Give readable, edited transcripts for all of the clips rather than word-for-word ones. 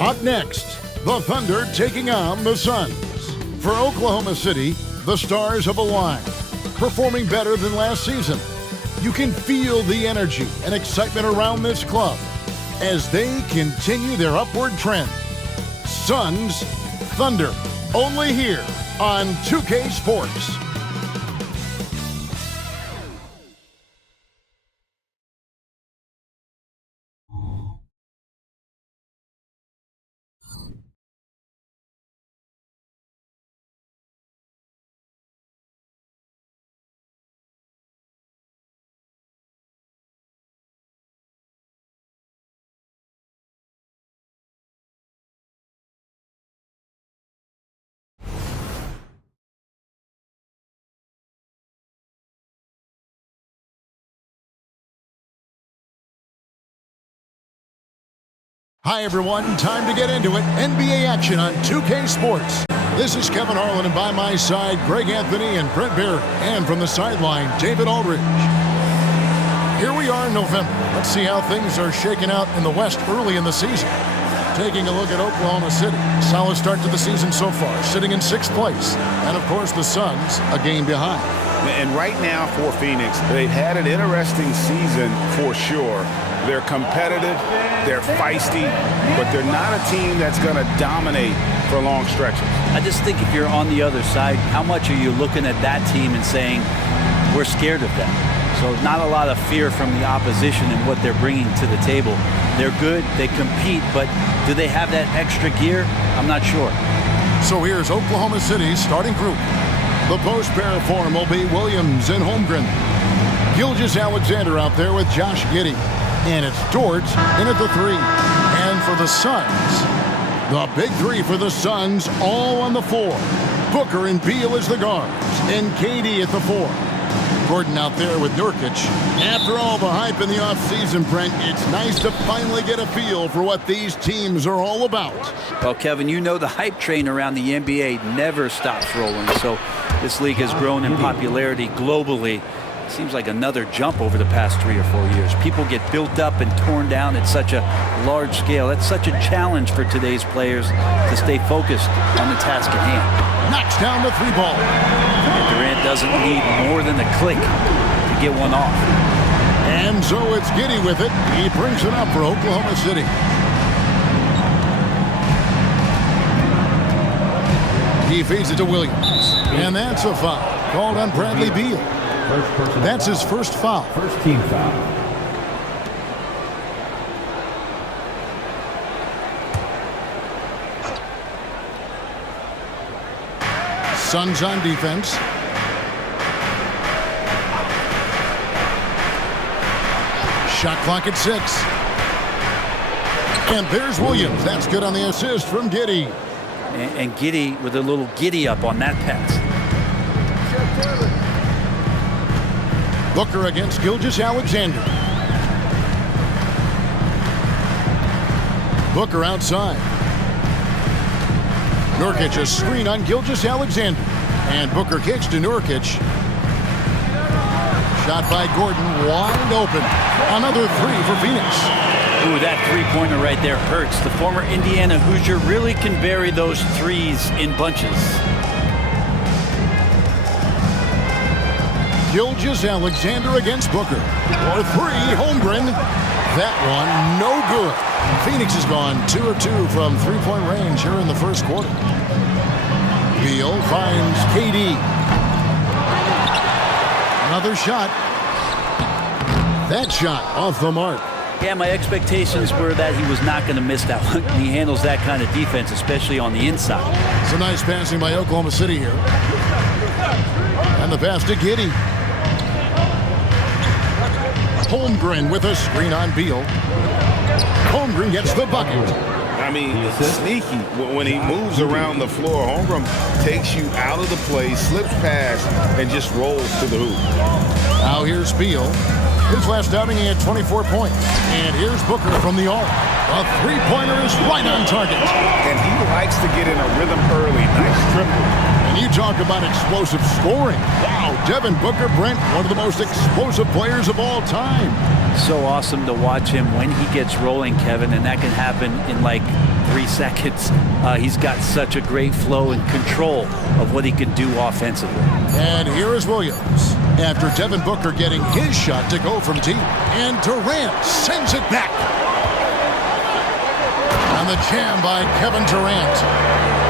Up next, the Thunder taking on the Suns. For Oklahoma City, the stars have aligned, performing better than last season. You can feel the energy and excitement around this club as they continue their upward trend. Suns, Thunder, only here on 2K Sports. Hi everyone, time to get into it. NBA action on 2K Sports. This is Kevin Harlan, and by my side, Greg Anthony and Brent Barrett. And from the sideline, David Aldridge. Here we are in November. Let's see how things are shaking out in the West early in the season. Taking a look at Oklahoma City. Solid start to the season so far, sitting in 6th place. And of course, the Suns, a game behind. And right now for Phoenix, they've had an interesting season for sure. They're competitive, they're feisty, but they're not a team that's going to dominate for long stretches. I just think if you're on the other side, how much are you looking at that team and saying, we're scared of them? So not a lot of fear from the opposition and what they're bringing to the table. They're good, they compete, but do they have that extra gear? I'm not sure. So here's Oklahoma City's starting group. The post-pair form will be Williams and Holmgren. Gilgeous-Alexander out there with Josh Giddey. And it's Dort in at the 3. And for the Suns, the big 3 for the Suns, all on the 4. Booker and Beal as the guards, and KD at the 4. Gordon out there with Nurkic. After all the hype in the offseason, Brent, it's nice to finally get a feel for what these teams are all about. Well, Kevin, you know the hype train around the NBA never stops rolling. So this league has grown in popularity globally. Seems like another jump over the past 3 or 4 years. People get built up and torn down at such a large scale. That's such a challenge for today's players to stay focused on the task at hand. Knocks down the 3 ball. And Durant doesn't need more than a click to get one off. And so it's Giddey with it. He brings it up for Oklahoma City. He feeds it to Williams. And that's a foul called on Bradley Beal. That's his first foul. First team foul. Suns on defense. Shot clock at 6. And there's Williams. That's good on the assist from Giddey. And Giddey with a little giddy up on that pass. Booker against Gilgeous-Alexander. Booker outside. Nurkic a screen on Gilgeous-Alexander. And Booker kicks to Nurkic. Shot by Gordon, wide open. Another 3 for Phoenix. Ooh, that three-pointer right there hurts. The former Indiana Hoosier really can bury those threes in bunches. Gilgeous-Alexander against Booker. For 3, Holmgren. That one, no good. Phoenix has gone 2 of 2 from three-point range here in the first quarter. Beal finds KD. Another shot. That shot off the mark. Yeah, my expectations were that he was not going to miss that one. He handles that kind of defense, especially on the inside. It's a nice passing by Oklahoma City here. And the pass to Giddey. Holmgren with a screen on Beal. Holmgren gets the bucket. I mean, sneaky. When he moves around the floor, Holmgren takes you out of the play, slips past, and just rolls to the hoop. Now here's Beal. His last outing, he had 24 points. And here's Booker from the arc. A three-pointer is right on target. And he likes to get in a rhythm early. Nice triple. And you talk about explosive scoring. Wow, Devin Booker, Brent, one of the most explosive players of all time. So awesome to watch him when he gets rolling, Kevin, and that can happen in like 3 seconds. He's got such a great flow and control of what he can do offensively. And here is Williams after Devin Booker getting his shot to go from deep. And Durant sends it back. On the jam by Kevin Durant.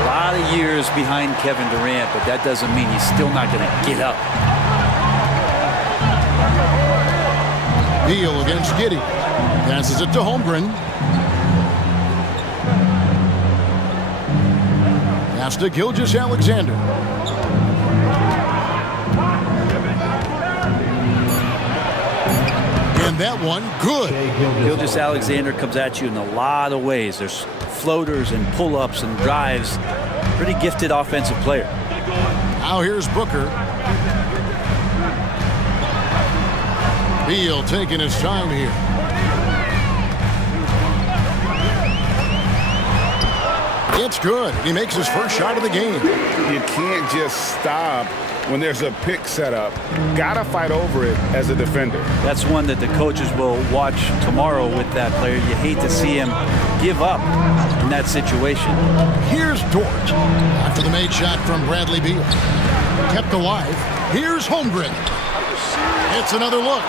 A lot of years behind Kevin Durant, but that doesn't mean he's still not going to get up. Beal against Giddey. Passes it to Holmgren. Pass to Gilgeous-Alexander. And that one, good. Gilgeous-Alexander comes at you in a lot of ways. There's floaters and pull-ups and drives. Pretty gifted offensive player. Now here's Booker. Beal taking his time here. It's good. He makes his first shot of the game. You can't just stop when there's a pick set up. Gotta fight over it as a defender. That's one that the coaches will watch tomorrow with that player. You hate to see him give up in that situation. Here's Dort. After the made shot from Bradley Beal. Kept alive. Here's Holmgren. It's another look.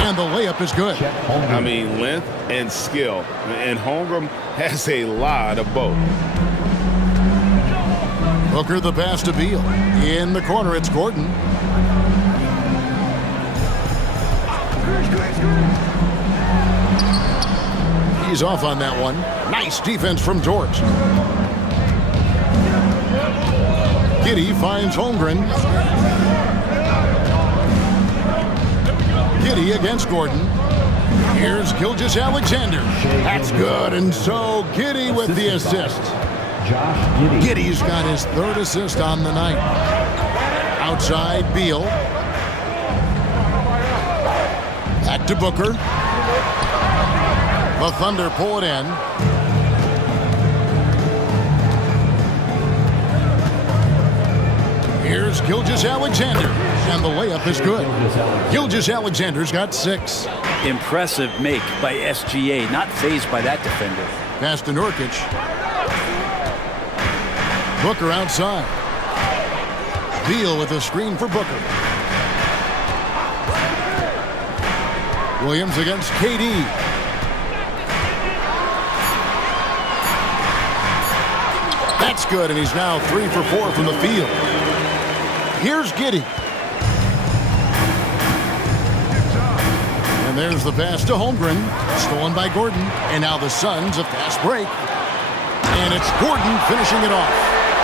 And the layup is good. I mean, length and skill. And Holmgren has a lot of both. Booker the pass to Beal. In the corner, it's Gordon. He's off on that one. Nice defense from Dort. Giddey finds Holmgren. Giddey against Gordon. Here's Gilgeous-Alexander. That's good. And so Giddey with the assist. Giddey's got his third assist on the night. Outside, Beal. Back to Booker. The Thunder pull it in. Here's Gilgeous-Alexander. And the layup is good. Gilgeous-Alexander's got 6. Impressive make by SGA. Not fazed by that defender. Pass to Nurkic. Booker outside. Beal with a screen for Booker. Williams against KD. That's good, and he's now 3 for 4 from the field. Here's Giddey. And there's the pass to Holmgren. Stolen by Gordon. And now the Suns a fast break. And it's Gordon finishing it off.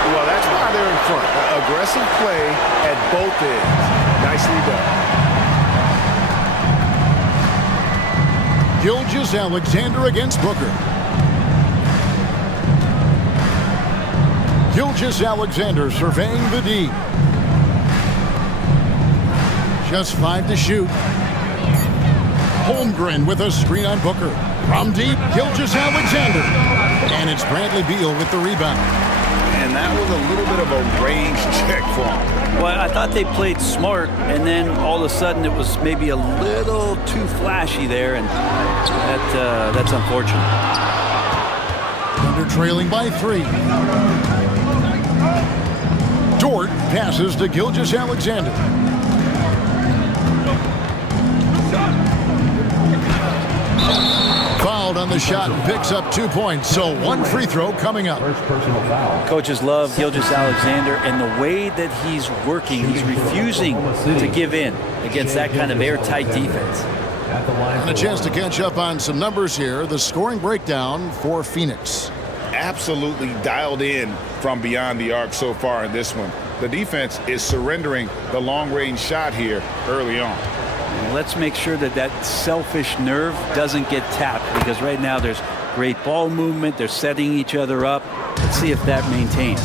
Well, that's why they're in front. Aggressive play at both ends. Nicely done. Gilgeous-Alexander against Booker. Gilgeous-Alexander surveying the D. Just 5 to shoot. Holmgren with a screen on Booker. From deep, Gilgeous-Alexander. And it's Bradley Beal with the rebound. And that was a little bit of a range check for him. Well, I thought they played smart, and then all of a sudden it was maybe a little too flashy there, and that's unfortunate. Thunder trailing by 3. Dort passes to Gilgeous-Alexander. Fouled on the shot and picks up 2 points. So 1 free throw coming up. First personal foul. Coaches love Gilgeous-Alexander, and the way that he's working, he's refusing to give in against that kind of airtight defense. And a chance to catch up on some numbers here. The scoring breakdown for Phoenix. Absolutely dialed in from beyond the arc so far in this one. The defense is surrendering the long-range shot here early on. Let's make sure that that selfish nerve doesn't get tapped, because right now there's great ball movement. They're setting each other up. Let's see if that maintains.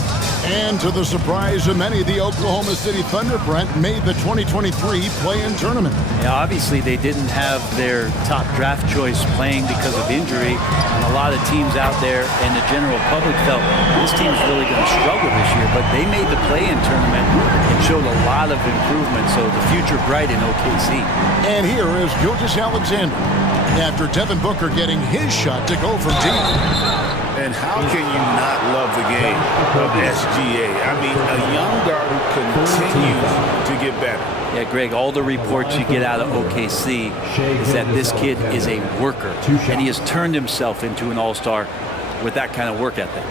And to the surprise of many, the Oklahoma City Thunder, Brent, made the 2023 play-in tournament. Yeah, obviously they didn't have their top draft choice playing because of injury, and a lot of teams out there and the general public felt this team's really going to struggle this year, but they made the play-in tournament and showed a lot of improvement, so the future bright in OKC. And here is Gilgeous-Alexander after Devin Booker getting his shot to go from deep. And how can you not love the game of SGA? I mean, a young guard who continues to get better. Yeah, Greg, all the reports you get out of OKC is that this kid is a worker, and he has turned himself into an all-star with that kind of work ethic.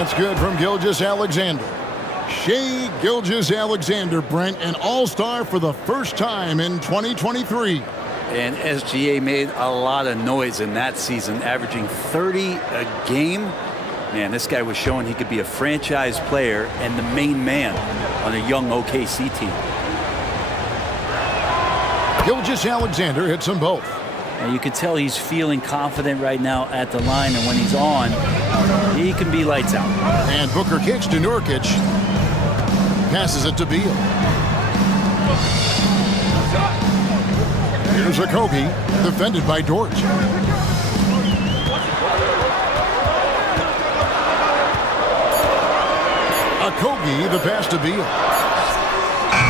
That's good from Gilgeous-Alexander. Shai Gilgeous-Alexander, Brent, an all-star for the first time in 2023. And SGA made a lot of noise in that season, averaging 30 a game. Man, this guy was showing he could be a franchise player and the main man on a young OKC team. Gilgeous-Alexander hits them both. And you can tell he's feeling confident right now at the line, and when he's on, he can be lights out. And Booker kicks to Nurkic. Passes it to Beal. Here's a Kobe, defended by Dort. A Kobe, the pass to Beal.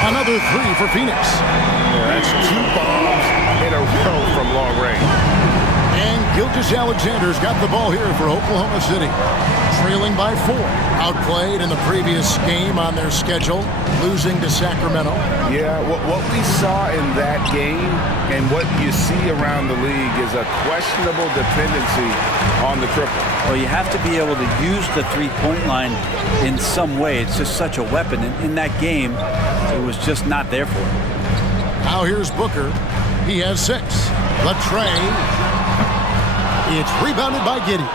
Another three for Phoenix. That's 2 bombs in a row from long range. And Gilgeous-Alexander's got the ball here for Oklahoma City. Trailing by 4. Outplayed in the previous game on their schedule, losing to Sacramento. Yeah, what we saw in that game and what you see around the league is a questionable dependency on the triple. Well, you have to be able to use the three-point line in some way. It's just such a weapon. And in that game, it was just not there for him. Now here's Booker. He has 6. The tray. It's rebounded by Giddey.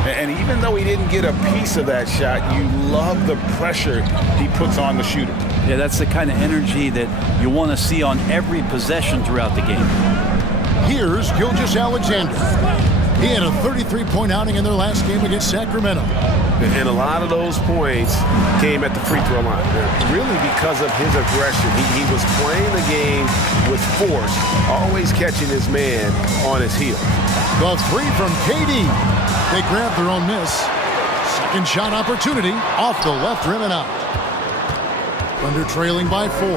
And even though he didn't get a piece of that shot, you love the pressure he puts on the shooter. Yeah, that's the kind of energy that you want to see on every possession throughout the game. Here's Gilgeous-Alexander. He had a 33-point outing in their last game against Sacramento. And a lot of those points came at the free throw line. Really because of his aggression. He was playing the game with force, always catching his man on his heel. The three from KD. They grab their own miss. Second shot opportunity off the left rim and out. Thunder trailing by 4.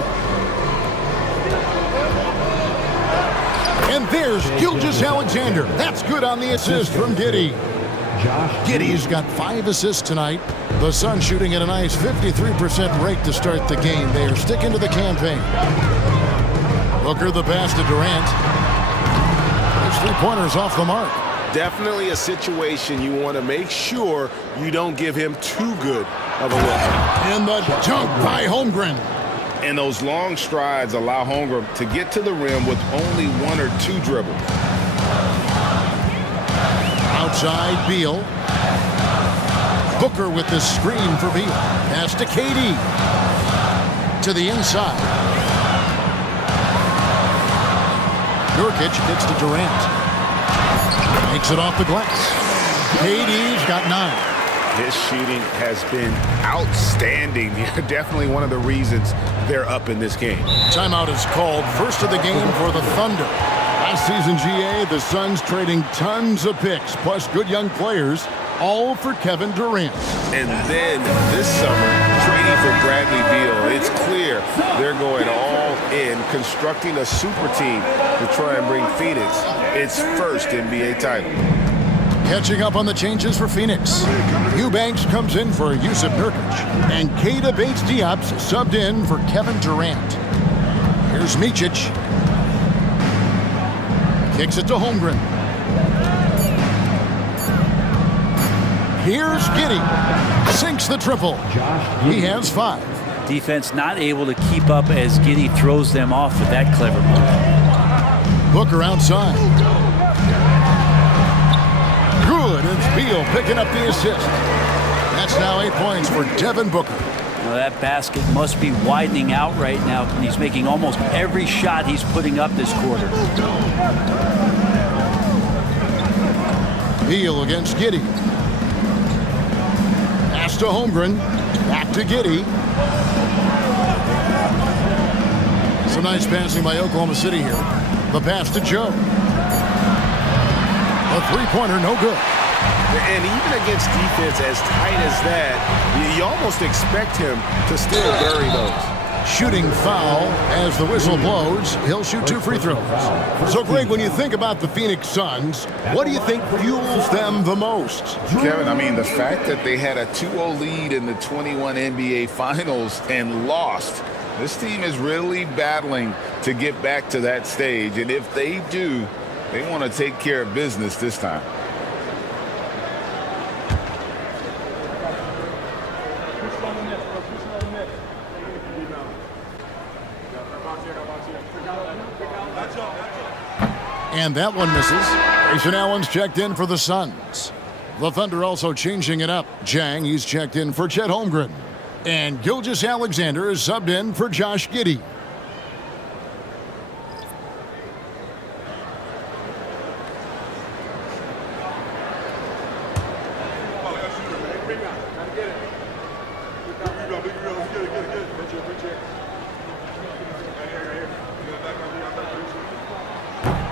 And there's Gilgeous-Alexander. That's good on the assist from Giddey. Giddey's got 5 assists tonight. The Suns shooting at a nice 53% rate to start the game. They are sticking to the campaign. Booker the pass to Durant. His 3-pointers off the mark. Definitely a situation you want to make sure you don't give him too good of a look. And the dunk by Holmgren. And those long strides allow Holmgren to get to the rim with only 1 or 2 dribbles. Outside Beal. Booker with the screen for Beal. Pass to KD. To the inside. Nurkic gets to Durant. Makes it off the glass. KD's got 9. His shooting has been outstanding. Definitely one of the reasons they're up in this game. Timeout is called. First of the game for the Thunder. Last season, GA, the Suns trading tons of picks, plus good young players, all for Kevin Durant. And then this summer, trading for Bradley Beal. It's clear they're going all in, constructing a super team to try and bring Phoenix its first NBA title. Catching up on the changes for Phoenix. Eubanks comes in for Yusuf Nurkic, and Keita Bates-Diop's subbed in for Kevin Durant. Here's Micic. Kicks it to Holmgren. Here's Giddey. Sinks the triple. He has 5. Defense not able to keep up as Giddey throws them off with that clever move. Booker outside. Good. It's Beal picking up the assist. That's now 8 points for Devin Booker. Well, that basket must be widening out right now. He's making almost every shot he's putting up this quarter. Beal against Giddey. Pass to Holmgren. Back to Giddey. Some nice passing by Oklahoma City here. The pass to Joe. A three-pointer, no good. And even against defense as tight as that, you almost expect him to still bury those. Shooting foul as the whistle blows. He'll shoot 2 free throws. So, Greg, when you think about the Phoenix Suns, what do you think fuels them the most? Kevin, I mean, the fact that they had a 2-0 lead in the 21 NBA Finals and lost. This team is really battling to get back to that stage. And if they do, they want to take care of business this time. And that one misses. Grayson Allen's checked in for the Suns. The Thunder also changing it up. Jang, he's checked in for Chet Holmgren. And Gilgeous-Alexander is subbed in for Josh Giddey.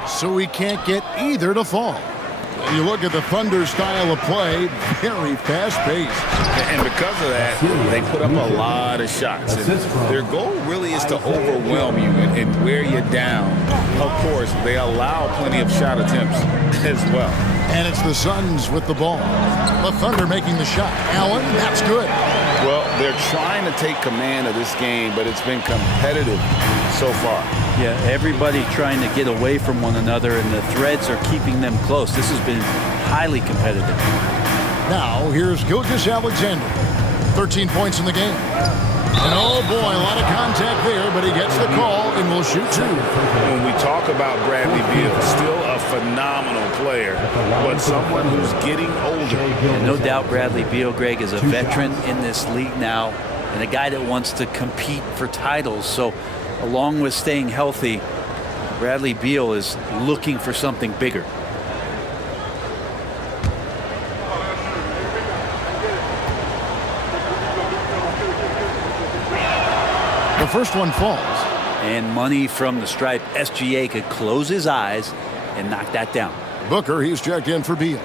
So he can't get either to fall. You look at the Thunder style of play, very fast-paced. And because of that, they put up a lot of shots. And their goal really is to overwhelm you and wear you down. Of course, they allow plenty of shot attempts as well. And it's the Suns with the ball. The Thunder making the shot. Allen, that's good. Well, they're trying to take command of this game, but it's been competitive so far. Yeah, everybody trying to get away from one another, and the threads are keeping them close. This has been highly competitive. Now, here's Gilgeous-Alexander. 13 points in the game. And oh boy, a lot of contact there, but he gets the call and will shoot 2. When we talk about Bradley Beal, still a phenomenal player, but someone who's getting older. And no doubt Bradley Beal, Greg, is a veteran in this league now and a guy that wants to compete for titles. So along with staying healthy, Bradley Beal is looking for something bigger. The first one falls. And money from the stripe. SGA could close his eyes and knock that down. Booker, he's checked in for Beal.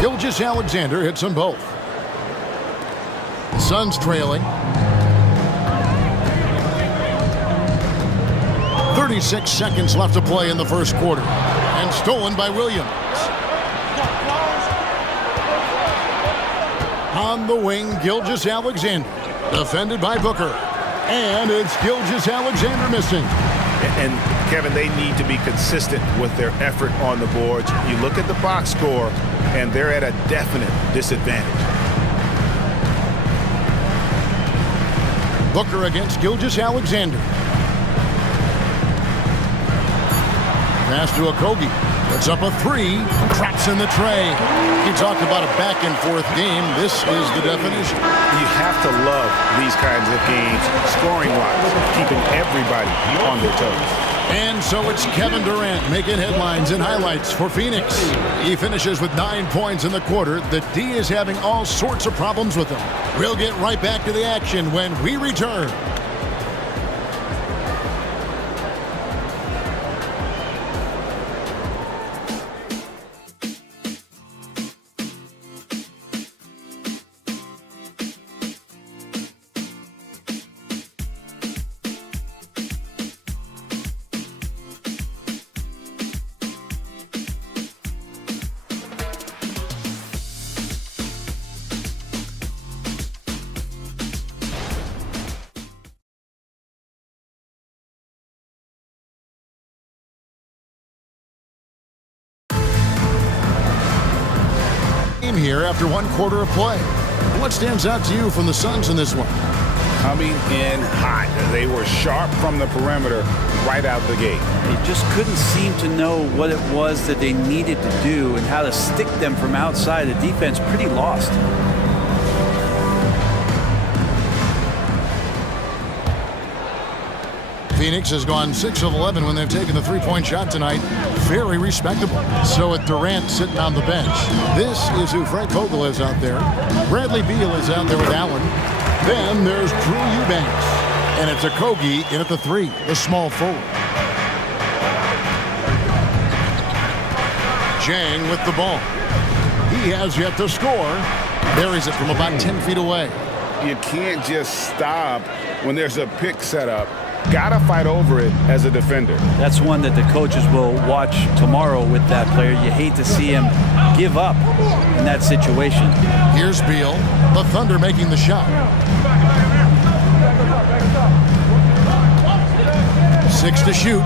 Gilgeous-Alexander hits them both. The Suns trailing. 36 seconds left to play in the first quarter. And stolen by Williams. On the wing, Gilgeous-Alexander. Defended by Booker. And it's Gilgeous-Alexander missing. And Kevin, they need to be consistent with their effort on the boards. You look at the box score, and they're at a definite disadvantage. Booker against Gilgeous-Alexander. Pass to Okogie. Puts up a 3. Traps in the tray. He talked about a back-and-forth game. This is the definition. You have to love these kinds of games, scoring-wise, keeping everybody on their toes. And so it's Kevin Durant making headlines and highlights for Phoenix. He finishes with 9 points in the quarter. The D is having all sorts of problems with him. We'll get right back to the action when we return. Here after one quarter of play. What stands out to you from the Suns in this one? coming in hot. They were sharp from the perimeter right out the gate. They just couldn't seem to know what it was that they needed to do and how to stick them from outside. The defense pretty lost. Phoenix has gone 6 of 11 when they've taken the three-point shot tonight. Very respectable. So with Durant sitting on the bench, this is who Frank Vogel is out there. Bradley Beal is out there with Allen. Then there's Drew Eubanks. And it's Okogie in at the 3, the small forward. Jang with the ball. He has yet to score. Buries it from about 10 feet away. You can't just stop when there's a pick set up. Gotta fight over it as a defender. That's one that the coaches will watch tomorrow with that player. You hate to see him give up in that situation. Here's Beal. The Thunder making the shot. 6 to shoot.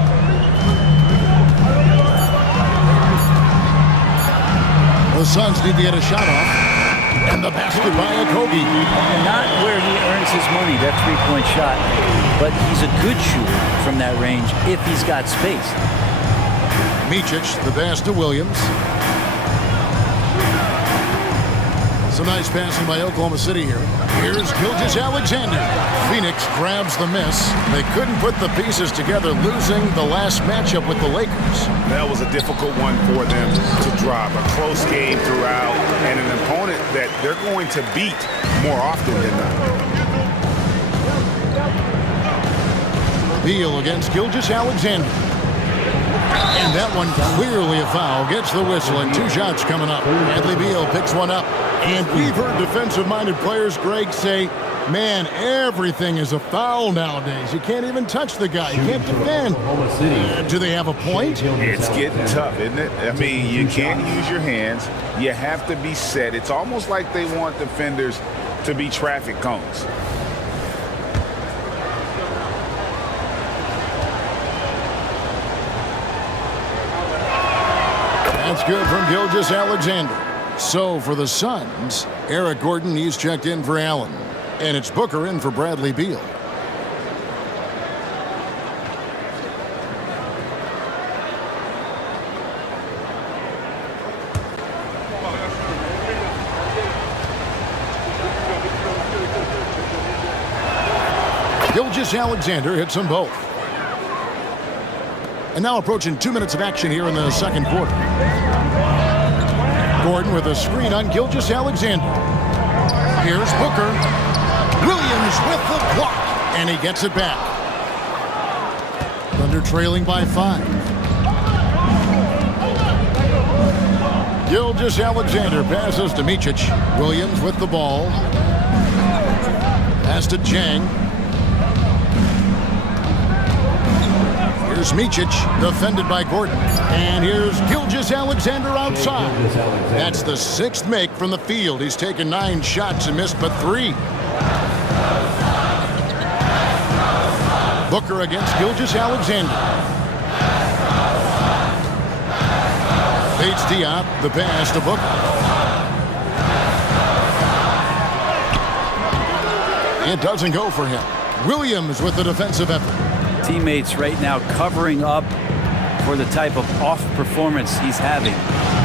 The Suns need to get a shot off. And the basket by Okogie. Not where he earns his money, that three-point shot, but he's a good shooter from that range if he's got space. Micic, the pass to Williams. Some nice passing by Oklahoma City here. Here's Gilgeous-Alexander. Phoenix grabs the miss. They couldn't put the pieces together, losing the last matchup with the Lakers. That was a difficult one for them to drop. A close game throughout, and an opponent that they're going to beat more often than not. Beal against Gilgeous-Alexander. And that one clearly a foul. Gets the whistle, and 2 shots coming up. Bradley Beal picks one up. And we've heard defensive-minded players, Greg, say, man, everything is a foul nowadays. You can't even touch the guy. You can't defend. Do they have a point? It's getting tough, isn't it? I mean, you can't use your hands. You have to be set. It's almost like they want defenders to be traffic cones. That's good from Gilgeous-Alexander. So for the Suns, Eric Gordon, he's checked in for Allen. And it's Booker in for Bradley Beal. Gilgeous-Alexander hits them both. And now approaching 2 minutes of action here in the second quarter. Gordon with a screen on Gilgeous-Alexander. Here's Booker. Williams with the block. And he gets it back. Thunder trailing by 5. Gilgeous-Alexander passes to Micic. Williams with the ball. Pass to Jang. Here's Micic, defended by Gordon. And here's Gilgeous-Alexander outside. That's the 6th make from the field. He's taken 9 shots and missed but 3. Booker against Gilgeous-Alexander. Bates Diop, the pass to Booker. It doesn't go for him. Williams with the defensive effort. Teammates right now covering up for the type of off performance he's having.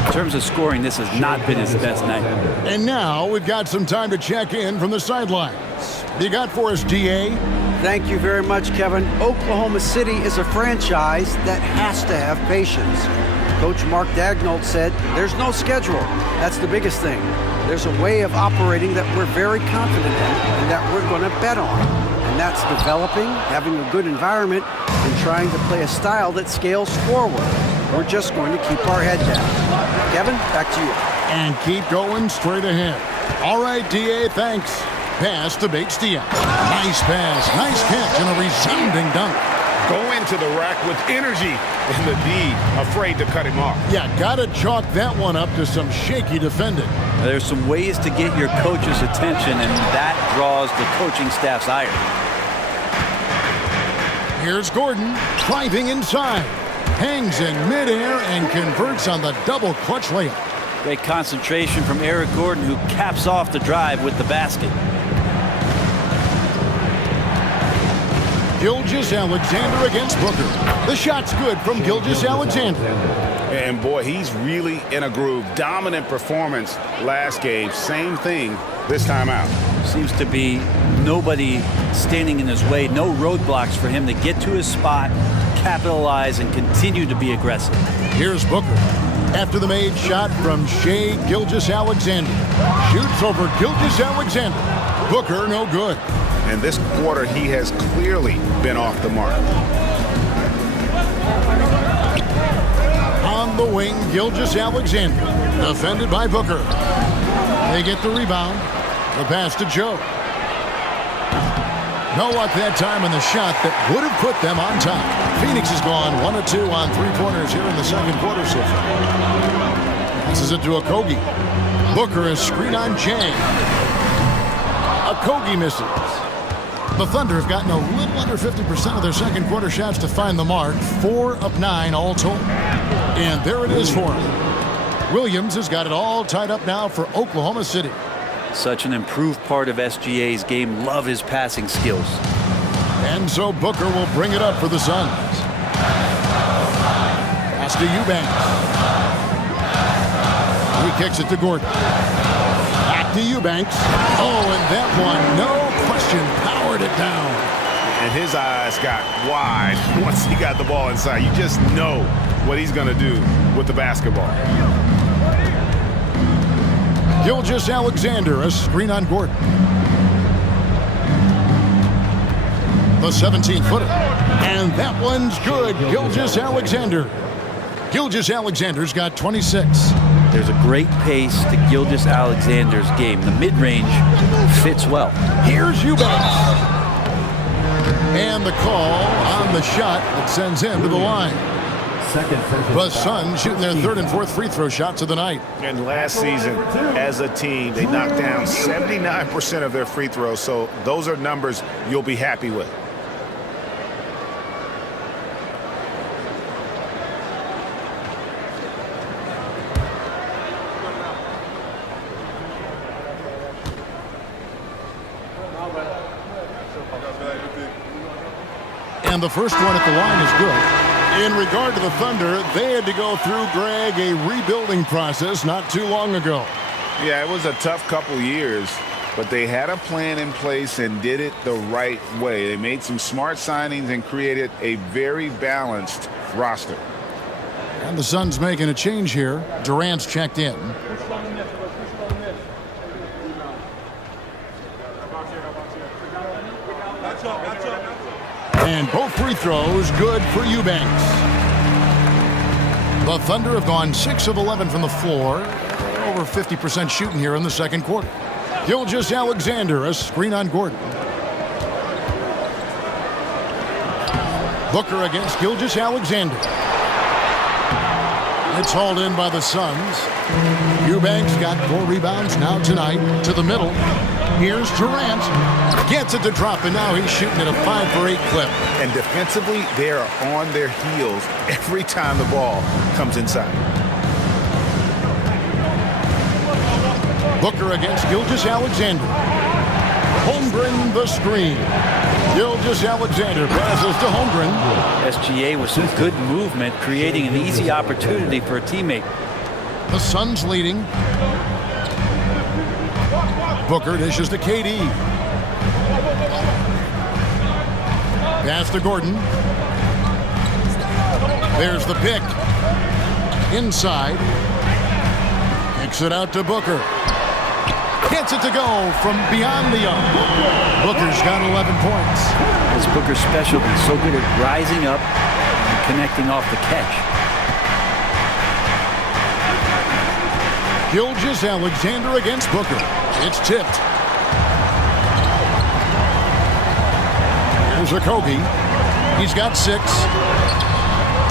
In terms of scoring, this has not been his best night. And now we've got some time to check in from the sidelines. You got for us, DA? Thank you very much, Kevin. Oklahoma City is a franchise that has to have patience. Coach Mark Daigneault said, there's no schedule. That's the biggest thing. There's a way of operating that we're very confident in and that we're going to bet on. And that's developing, having a good environment, and trying to play a style that scales forward. We're just going to keep our head down. Kevin, back to you. And keep going straight ahead. All right, DA, thanks. Pass to Bates Diop. Nice pass, nice catch, and a resounding dunk. Go into the rack with energy, and the D afraid to cut him off. Yeah, gotta chalk that one up to some shaky defending. There's some ways to get your coach's attention, and that draws the coaching staff's ire. Here's Gordon, driving inside. Hangs in midair and converts on the double clutch layup. Great concentration from Eric Gordon, who caps off the drive with the basket. Gilgeous-Alexander against Booker. The shot's good from Gilgeous-Alexander. And boy, he's really in a groove. Dominant performance last game. Same thing this time out. Seems to be nobody standing in his way. No roadblocks for him to get to his spot, capitalize, and continue to be aggressive. Here's Booker. After the made shot from Shai Gilgeous-Alexander. Shoots over Gilgeous-Alexander. Booker, no good. And this quarter, he has clearly been off the mark. On the wing, Gilgeous-Alexander. Defended by Booker. They get the rebound. The pass to Joe. No luck that time in the shot that would have put them on top. Phoenix has gone 1 of 2 on three-pointers here in the second quarter so far. Passes it to Okogie. Booker is screen on Jang. Okogie misses. The Thunder have gotten a little under 50% of their second quarter shots to find the mark. 4 of 9 all told. And there it is for him. Williams has got it all tied up now for Oklahoma City. Such an improved part of SGA's game. Love his passing skills. And so Booker will bring it up for the Suns. Pass to Eubanks. He kicks it to Gordon. Back to Eubanks. Oh, and that one, no question, powered it down. And his eyes got wide once he got the ball inside. You just know what he's going to do with the basketball. Gilgeous-Alexander, a screen on Gordon. The 17-footer. And that one's good. Gilgeous-Alexander. Gilgeous-Alexander's got 26. There's a great pace to Gilgeous-Alexander's game. The mid-range fits well. Here's Eubanks. And the call on the shot that sends him to the line. The Suns shooting their third and fourth free throw shots of the night. And last season, as a team, they knocked down 79% of their free throws, so those are numbers you'll be happy with. And the first one at the line is good. In regard to the Thunder, they had to go through, Greg, a rebuilding process not too long ago. Yeah, it was a tough couple years, but they had a plan in place and did it the right way. They made some smart signings and created a very balanced roster. And the Suns making a change here. Durant's checked in. And both free throws good for Eubanks. The Thunder have gone 6 of 11 from the floor. Over 50% shooting here in the second quarter. Gilgeous-Alexander, a screen on Gordon. Booker against Gilgeous-Alexander. It's hauled in by the Suns. Eubanks got 4 rebounds now tonight. To the middle. Here's Durant. Gets it to drop, and now he's shooting at a 5 for 8 clip. And defensively, they are on their heels every time the ball comes inside. Booker against Gilgeous-Alexander. Holmgren the screen. Gilgeous-Alexander passes to Holmgren. SGA with some good movement, creating an easy opportunity for a teammate. The Suns leading. Booker dishes to KD. Pass to Gordon. There's the pick. Inside. Kicks it out to Booker. Gets it to go from beyond the arc. Booker's got 11 points. It's Booker's specialty, so good at rising up and connecting off the catch. Gilgeous-Alexander against Booker. It's tipped. Here's Okogie. He's got 6.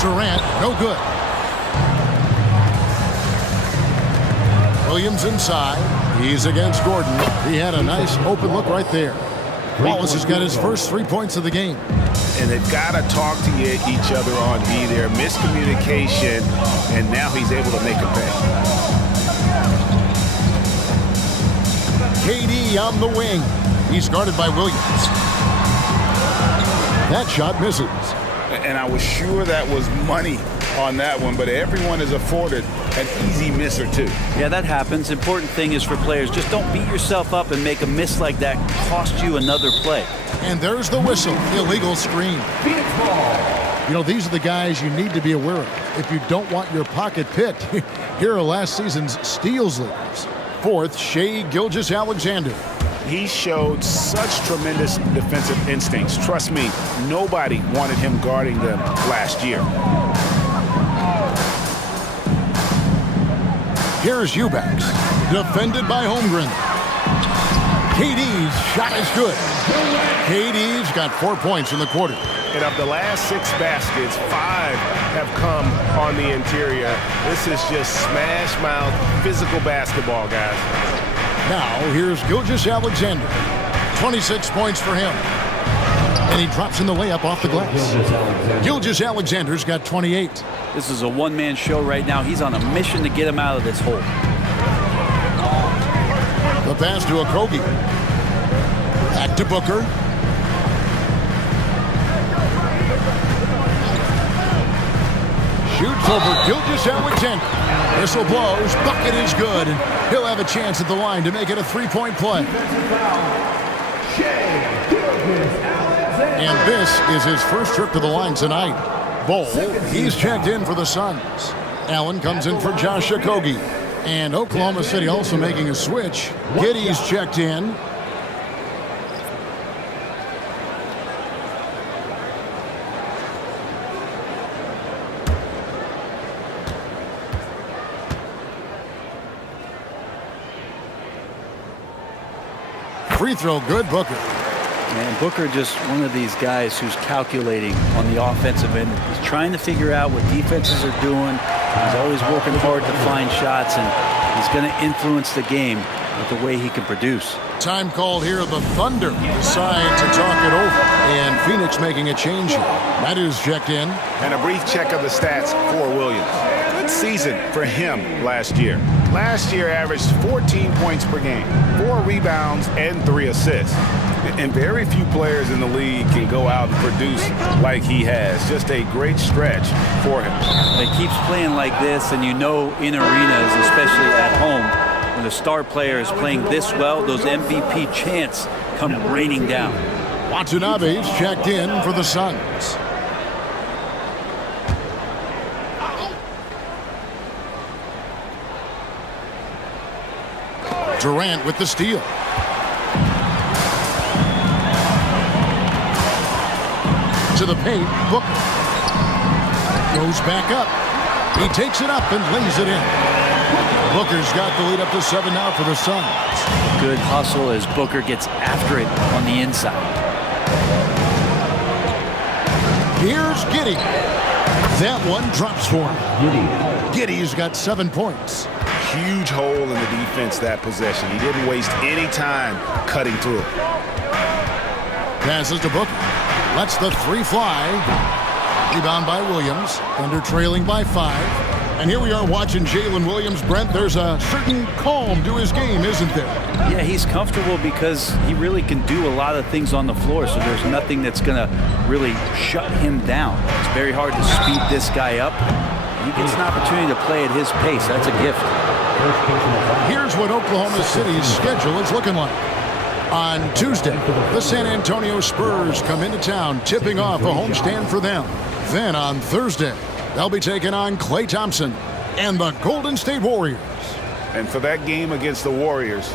Durant, no good. Williams inside. He's against Gordon. He had a nice open look right there. Wallace has got his first 3 points of the game. And they've got to talk to each other on D there. Miscommunication, and now he's able to make a pay. KD on the wing. He's guarded by Williams. That shot misses. And I was sure that was money on that one, but everyone is afforded an easy miss or two. Yeah, that happens. Important thing is for players, just don't beat yourself up and make a miss like that cost you another play. And there's the whistle. Illegal screen. You know, these are the guys you need to be aware of if you don't want your pocket picked. Here are last season's steals leaders. Fourth, Shai Gilgeous-Alexander. He showed such tremendous defensive instincts. Trust me, nobody wanted him guarding them last year. Here's Eubanks, defended by Holmgren. KD's shot is good. KD's got 4 points in the quarter. And of the last 6 baskets, 5 have come on the interior. This is just smash mouth physical basketball, guys. Now, here's Gilgeous-Alexander. 26 points for him. And he drops in the layup off the glass. Gilgeous-Alexander's got 28. This is a one-man show right now. He's on a mission to get him out of this hole. The pass to Okogie. Back to Booker. Shoots over Gilgeous-Alexander. Whistle blows. Bucket is good. And he'll have a chance at the line to make it a 3-point play. And this is his first trip to the line tonight. Bol, he's checked in for the Suns. Allen comes in for Josh Okogie. And Oklahoma City also making a switch. Giddey's checked in. Free throw good, Booker. And Booker just one of these guys who's calculating on the offensive end. He's trying to figure out what defenses are doing. He's always working hard to find shots, and he's going to influence the game with the way he can produce. Time called here. The Thunder decide to talk it over. And Phoenix making a change here. Matthews checked in. And a brief check of the stats for Williams. Good season for him last year. Last year averaged 14 points per game, 4 rebounds, and 3 assists. And very few players in the league can go out and produce like he has. Just a great stretch for him. He keeps playing like this, and you know in arenas, especially at home, when the star player is playing this well, those MVP chants come raining down. Watanabe's checked in for the Suns. Durant with the steal. To the paint, Booker. Goes back up. He takes it up and lays it in. Booker's got the lead up to 7 now for the Suns. Good hustle as Booker gets after it on the inside. Here's Giddey. That one drops for him. Giddey's got 7 points. Huge hole in the defense that possession. He didn't waste any time cutting through it. Passes to Booker. Lets the 3 fly. Rebound by Williams. Thunder trailing by 5. And here we are watching Jalen Williams. Brent, there's a certain calm to his game, isn't there? Yeah, he's comfortable because he really can do a lot of things on the floor, so there's nothing that's going to really shut him down. It's very hard to speed this guy up. He gets an opportunity to play at his pace. That's a gift. Here's what Oklahoma City's schedule is looking like. On Tuesday, the San Antonio Spurs come into town, tipping off a homestand for them. Then on Thursday, they'll be taking on Klay Thompson and the Golden State Warriors. And for that game against the Warriors,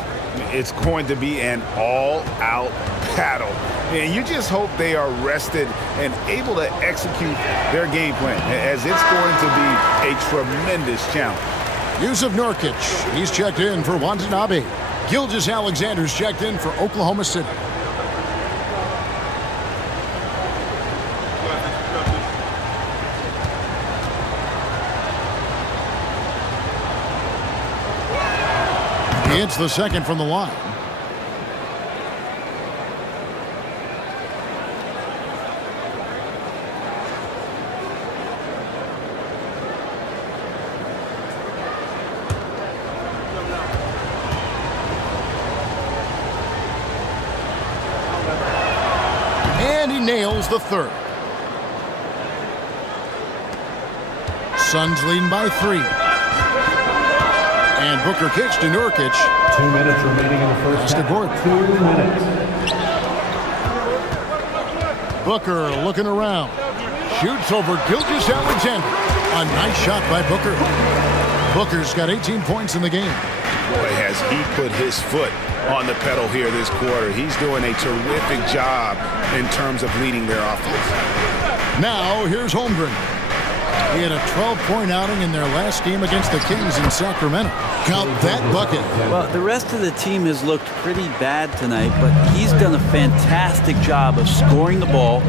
it's going to be an all-out battle. And you just hope they are rested and able to execute their game plan, as it's going to be a tremendous challenge. Yusuf Nurkic, he's checked in for Watanabe. Gilgeous-Alexander's checked in for Oklahoma City. He hits the second from the line. nails the third. Suns leading by 3. And Booker kicks to Nurkic. 2 minutes remaining in the first Pass to half. Gordon. 2 minutes. Booker looking around. Shoots over Gilgeous-Alexander. A nice shot by Booker. Booker's got 18 points in the game. Boy, has he put his foot on the pedal here this quarter. He's doing a terrific job in terms of leading their offense. Now, here's Holmgren. He had a 12-point outing in their last game against the Kings in Sacramento. Count that bucket. Well, the rest of the team has looked pretty bad tonight, but he's done a fantastic job of scoring the ball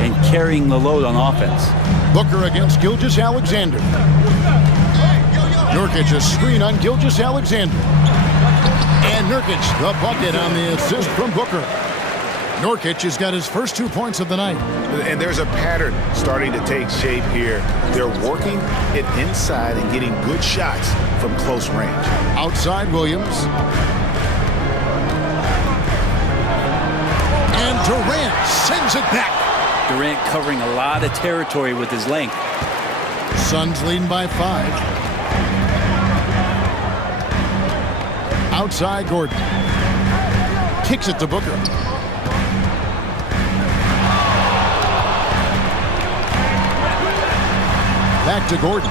and carrying the load on offense. Booker against Gilgeous-Alexander. Nurkic a screen on Gilgeous-Alexander. And Nurkic the bucket on the assist from Booker. Nurkic has got his first 2 points of the night. And there's a pattern starting to take shape here. They're working it inside and getting good shots from close range. Outside Williams. And Durant sends it back. Durant covering a lot of territory with his length. Suns leading by 5. Outside Gordon. Kicks it to Booker. Back to Gordon.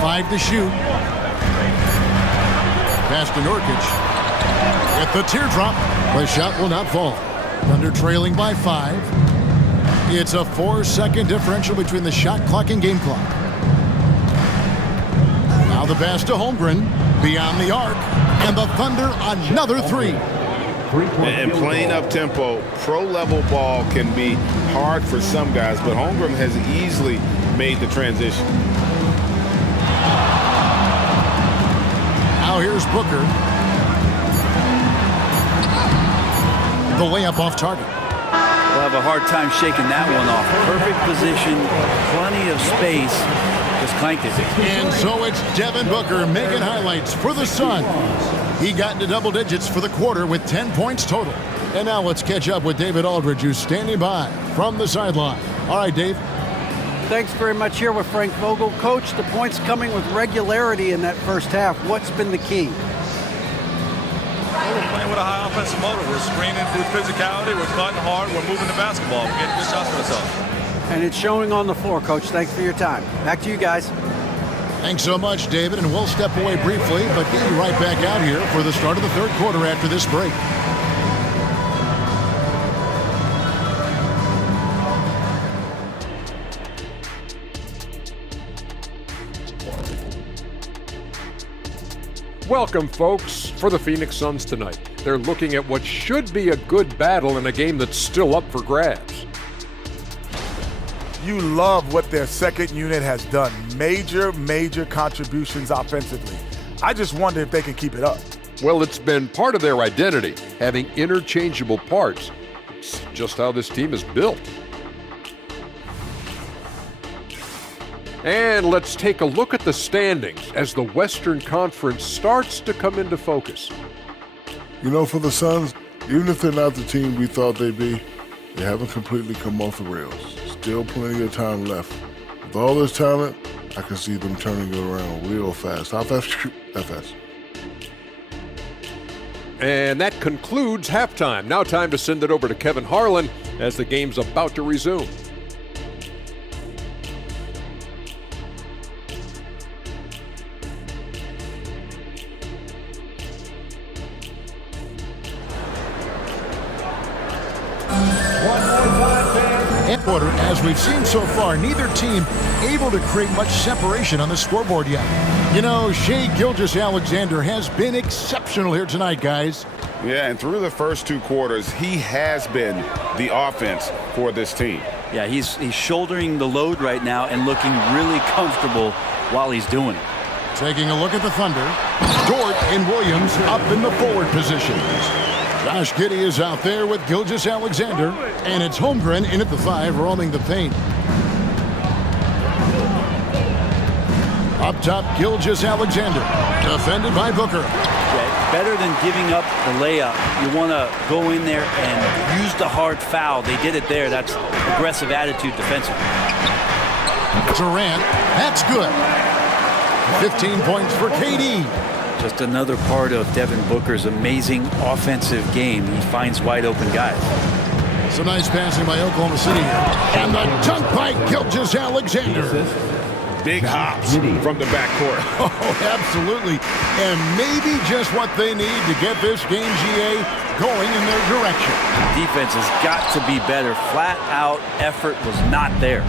5 to shoot. Pass to Nurkic. With the teardrop, the shot will not fall. Thunder trailing by 5. It's a 4-second differential between the shot clock and game clock. Now the pass to Holmgren. Beyond the arc. And the Thunder another 3. And playing up tempo, pro-level ball can be hard for some guys, but Holmgren has easily made the transition. Now here's Booker. The layup off target. We'll have a hard time shaking that one off. Perfect position, plenty of space. Just clanked it. And so it's Devin Booker making highlights for the Suns. He got into double digits for the quarter with 10 points total. And now let's catch up with David Aldridge, who's standing by from the sideline. All right, Dave. Thanks very much. Here with Frank Vogel. Coach, the points coming with regularity in that first half. What's been the key? Well, we're playing with a high offensive motor. We're screening through physicality. We're cutting hard. We're moving the basketball. We're getting good shots for ourselves. And it's showing on the floor, Coach. Thanks for your time. Back to you guys. Thanks so much, David. And we'll step away briefly, but get you right back out here for the start of the third quarter after this break. Welcome, folks, for the Phoenix Suns tonight. They're looking at what should be a good battle in a game that's still up for grabs. You love what their second unit has done. Major contributions offensively. I just wonder if they can keep it up. Well, it's been part of their identity, having interchangeable parts. It's just how this team is built. And let's take a look at the standings as the Western Conference starts to come into focus. You know, for the Suns, even if they're not the team we thought they'd be, they haven't completely come off the rails. Still plenty of time left. With all this talent, I can see them turning it around real fast. How fast? That fast. And that concludes halftime. Now time to send it over to Kevin Harlan as the game's about to resume. Quarter, as we've seen so far, neither team able to create much separation on the scoreboard yet. You know, Shai Gilgeous-Alexander has been exceptional here tonight, guys. Yeah, and through the first 2 quarters, he has been the offense for this team. Yeah, he's shouldering the load right now and looking really comfortable while he's doing it. Taking a look at the Thunder. Dort and Williams up in the forward positions. Josh Giddey is out there with Gilgeous-Alexander, and it's Holmgren in at the 5, roaming the paint. Up top, Gilgeous-Alexander, defended by Booker. better than giving up the layup. You want to go in there and use the hard foul. They did it there. That's aggressive attitude defensively. Durant, that's good. 15 points for KD. Just another part of Devin Booker's amazing offensive game. He finds wide open guys. Some nice passing by Oklahoma City here. And the dunk by Gilgeous-Alexander. Big hops from the backcourt. Oh, absolutely. And maybe just what they need to get this game, GA, going in their direction. Defense has got to be better. Flat out effort was not there.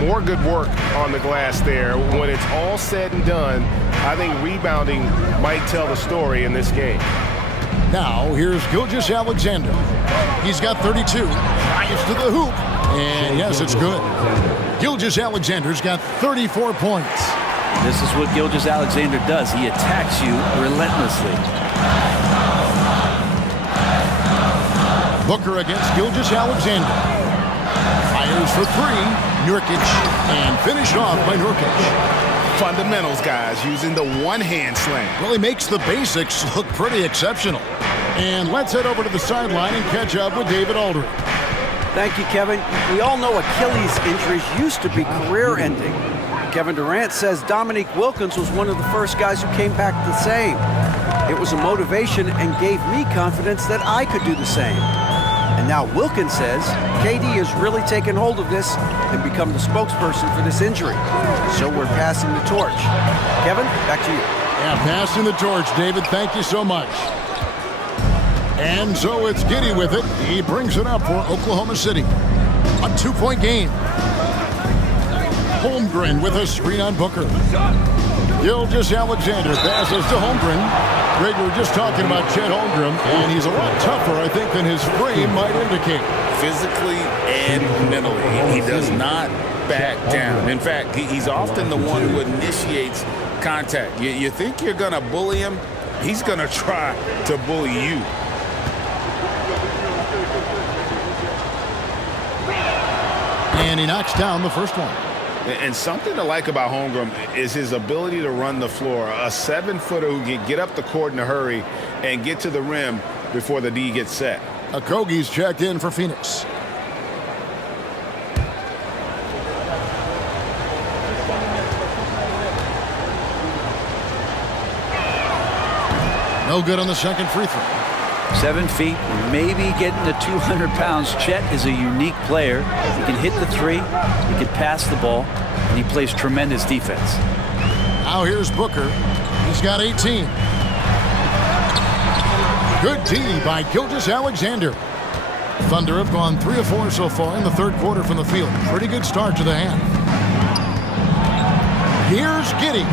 More good work on the glass there. When it's all said and done, I think rebounding might tell the story in this game. Now, here's Gilgeous-Alexander. He's got 32. Drives to the hoop. And yes, it's good. Gilgeous-Alexander's got 34 points. This is what Gilgeous-Alexander does. He attacks you relentlessly. Booker against Gilgeous-Alexander. Fires for three. Nurkic. And finished off by Nurkic. Fundamentals, guys, using the one-hand slam. Well, he makes the basics look pretty exceptional. And let's head over to the sideline and catch up with David Aldridge. Thank you, Kevin. We all know Achilles injuries used to be career-ending. Kevin Durant says Dominique Wilkins was one of the first guys who came back the same. It was a motivation and gave me confidence that I could do the same. And now Wilkins says KD has really taken hold of this and become the spokesperson for this injury. So we're passing the torch. Kevin, back to you. Yeah, passing the torch, David. Thank you so much. And so it's Giddey with it. He brings it up for Oklahoma City. A 2-point game. Holmgren with a screen on Booker. Gilgeous-Alexander passes to Holmgren. Greg, we were just talking about Chet Holmgren, and he's a lot tougher, I think, than his frame might indicate. Physically and mentally, he does not back down. In fact, he's often the one who initiates contact. You think you're going to bully him, he's going to try to bully you. And he knocks down the first one. And something to like about Holmgren is his ability to run the floor. A 7-footer who can get up the court in a hurry and get to the rim before the D gets set. Okogie's checked in for Phoenix. No good on the second free throw. 7 feet, maybe getting to 200 pounds. Chet is a unique player. He can hit the three, he can pass the ball, and he plays tremendous defense. Now here's Booker. He's got 18. Good D by Gilgeous-Alexander. Thunder have gone 3 of 4 so far in the third quarter from the field. Pretty good start to the half. Here's Giddey.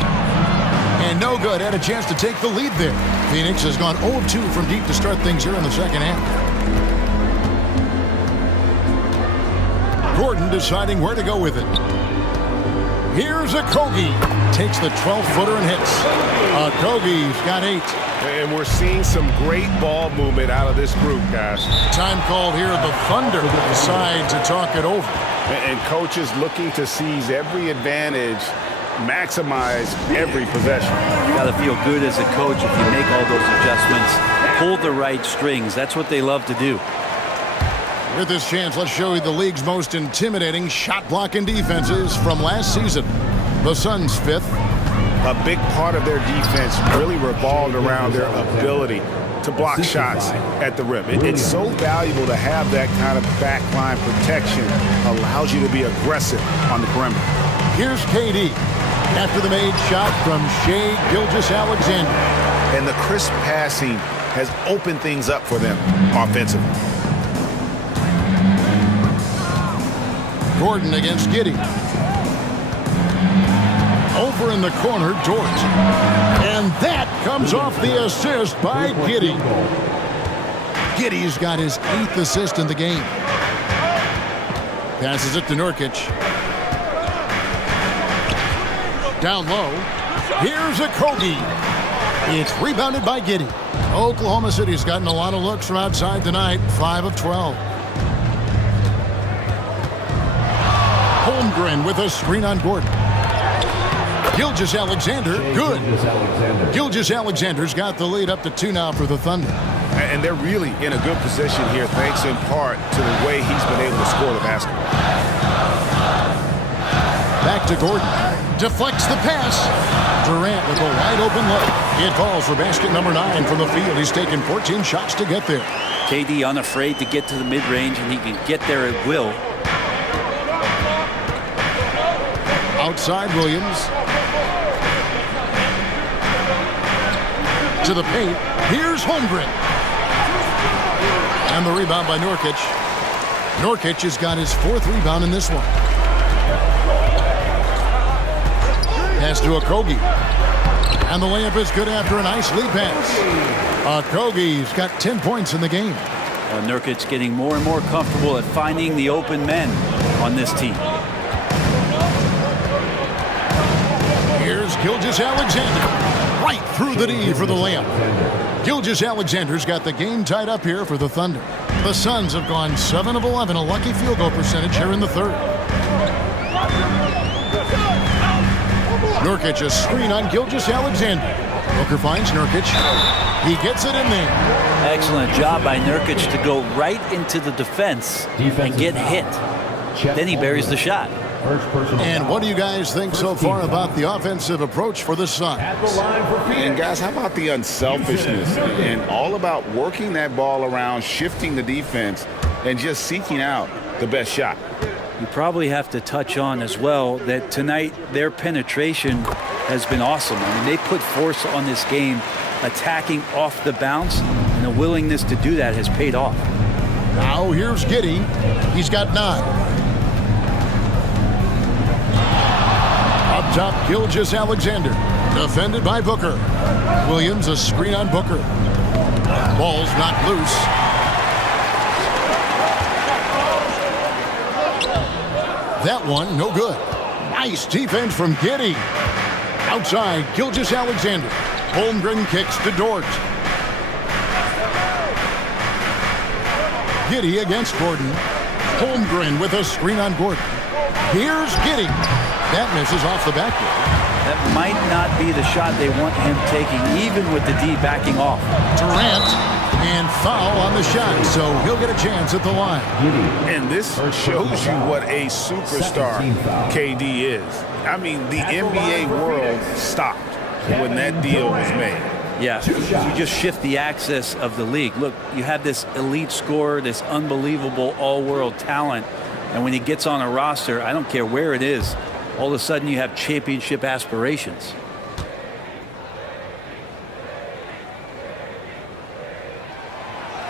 And no good. Had a chance to take the lead there. Phoenix has gone 0 of 2 from deep to start things here in the second half. Gordon deciding where to go with it. Here's Okogie. Takes the 12-footer and hits. Okogie's got 8. And we're seeing some great ball movement out of this group, guys. Time called here. The Thunder decide to talk it over. And coaches looking to seize every advantage, maximize every possession. You got to feel good as a coach if you make all those adjustments, pull the right strings. That's what they love to do. With this chance, let's show you the league's most intimidating shot-blocking defenses from last season. The Suns 5th. A big part of their defense really revolved around their ability to block shots at the rim. It's so valuable to have that kind of backline protection. Allows you to be aggressive on the perimeter. Here's KD. After the made shot from Shai Gilgeous-Alexander. And the crisp passing has opened things up for them offensively. Gordon against Giddey. Over in the corner, Dort. And that comes off the assist by Giddey. Giddey's got his 8th assist in the game. Passes it to Nurkic. Down low. Here's Okogie. It's rebounded by Giddey. Oklahoma City's gotten a lot of looks from outside tonight. 5 of 12. Holmgren with a screen on Gordon. Gilgeous-Alexander, good. Gilgeous-Alexander's got the lead up to 2 now for the Thunder. And they're really in a good position here, thanks in part to the way he's been able to score the basketball. Back to Gordon. Deflects the pass. Durant with a wide open look. It falls for basket number 9 from the field. He's taken 14 shots to get there. KD unafraid to get to the mid-range, and he can get there at will. Outside Williams. To the paint. Here's Holmgren. And the rebound by Nurkic. Nurkic has got his 4th rebound in this one. Pass to Okogie. And the layup is good after a nice lead pass. Okogie's got 10 points in the game. Nurkic getting more and more comfortable at finding the open men on this team. Here's Gilgeous-Alexander. Right through the D for the layup. Gilgeous-Alexander's got the game tied up here for the Thunder. The Suns have gone 7 of 11, a lucky field goal percentage here in the 3rd. Nurkic a screen on Gilgeous-Alexander. Booker finds Nurkic. He gets it in there. Excellent job by Nurkic to go right into the defense and get hit. Then he buries the shot. And what do you guys think so far about the offensive approach for the Suns? And guys, how about the unselfishness and all about working that ball around, shifting the defense, and just seeking out the best shot? You probably have to touch on as well that tonight their penetration has been awesome. I mean, they put force on this game, attacking off the bounce, and the willingness to do that has paid off. Now here's Giddey. He's got 9. Up top, Gilgeous-Alexander. Defended by Booker. Williams a screen on Booker. Ball's knocked loose. That one, no good. Nice defense from Giddey. Outside, Gilgeous-Alexander. Holmgren kicks to Dort. Giddey against Gordon. Holmgren with a screen on Gordon. Here's Giddey. That misses off the backboard. That might not be the shot they want him taking, even with the D backing off. Durant, and foul on the shot, so he'll get a chance at the line. And this shows you what a superstar KD is. I mean, the NBA world stopped when that deal was made. Yeah, you just shift the axis of the league. Look, you have this elite scorer, this unbelievable all-world talent, and when he gets on a roster, I don't care where it is, all of a sudden you have championship aspirations.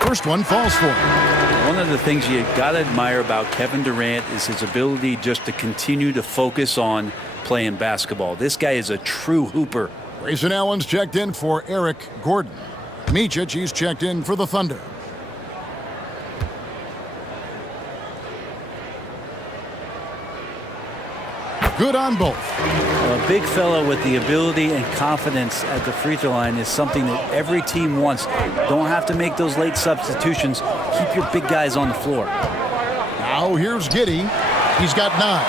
First one falls for him. One of the things you got to admire about Kevin Durant is his ability just to continue to focus on playing basketball. This guy is a true hooper. Grayson Allen's checked in for Eric Gordon. Micic, he's checked in for the Thunder. Good on both. Well, a big fellow with the ability and confidence at the free throw line is something that every team wants. Don't have to make those late substitutions. Keep your big guys on the floor. Now here's Giddey. He's got 9.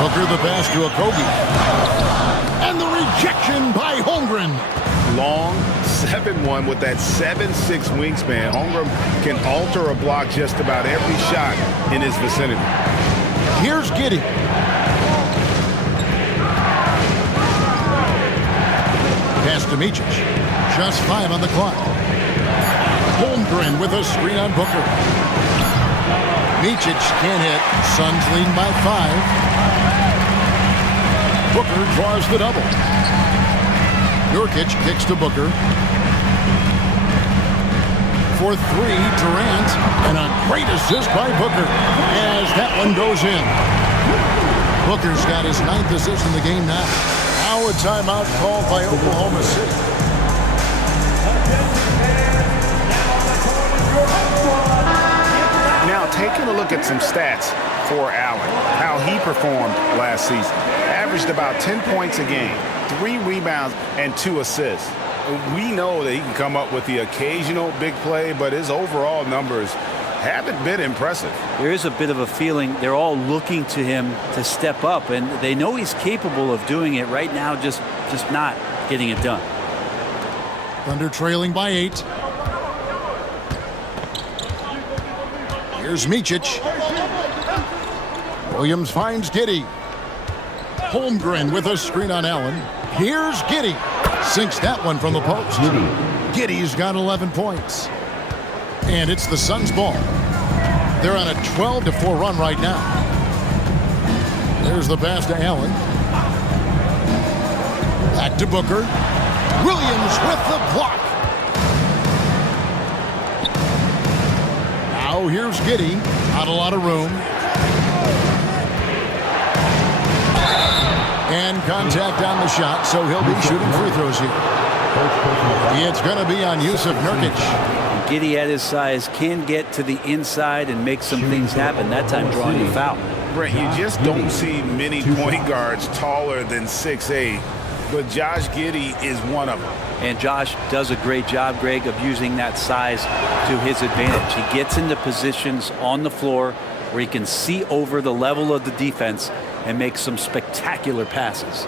Booker the pass to Okogie. And the rejection by Holmgren. Long 7-1 with that 7'6" wingspan. Holmgren can alter a block just about every shot in his vicinity. Here's Giddey. Pass to Micic. Just 5 on the clock. Holmgren with a screen on Booker. Micic can't hit. Suns leading by 5. Booker draws the double. Nurkic kicks to Booker. For 3, Durant, and a great assist by Booker as that one goes in. Booker's got his 9th assist in the game now. Now a timeout called by Oklahoma City. Now taking a look at some stats for Allen, how he performed last season. Averaged about 10 points a game, 3 rebounds, and 2 assists. We know that he can come up with the occasional big play, but his overall numbers haven't been impressive. There is a bit of a feeling they're all looking to him to step up, and they know he's capable of doing it right now, just not getting it done. Thunder trailing by 8. Here's Micic. Williams finds Giddey. Holmgren with a screen on Allen. Here's Giddey. Sinks that one from the post. Giddey's got 11 points. And it's the Suns' ball. They're on a 12-4 run right now. There's the pass to Allen. Back to Booker. Williams with the block. Now here's Giddey. Not a lot of room. And contact on the shot, so he'll be shooting free throws here. It's going to be on Yusuf Nurkic. Giddey at his size can get to the inside and make some things happen, that time drawing a foul. Brent, you just don't see many point guards taller than 6'8", but Josh Giddey is one of them. And Josh does a great job, Greg, of using that size to his advantage. He gets into positions on the floor where he can see over the level of the defense and make some spectacular passes.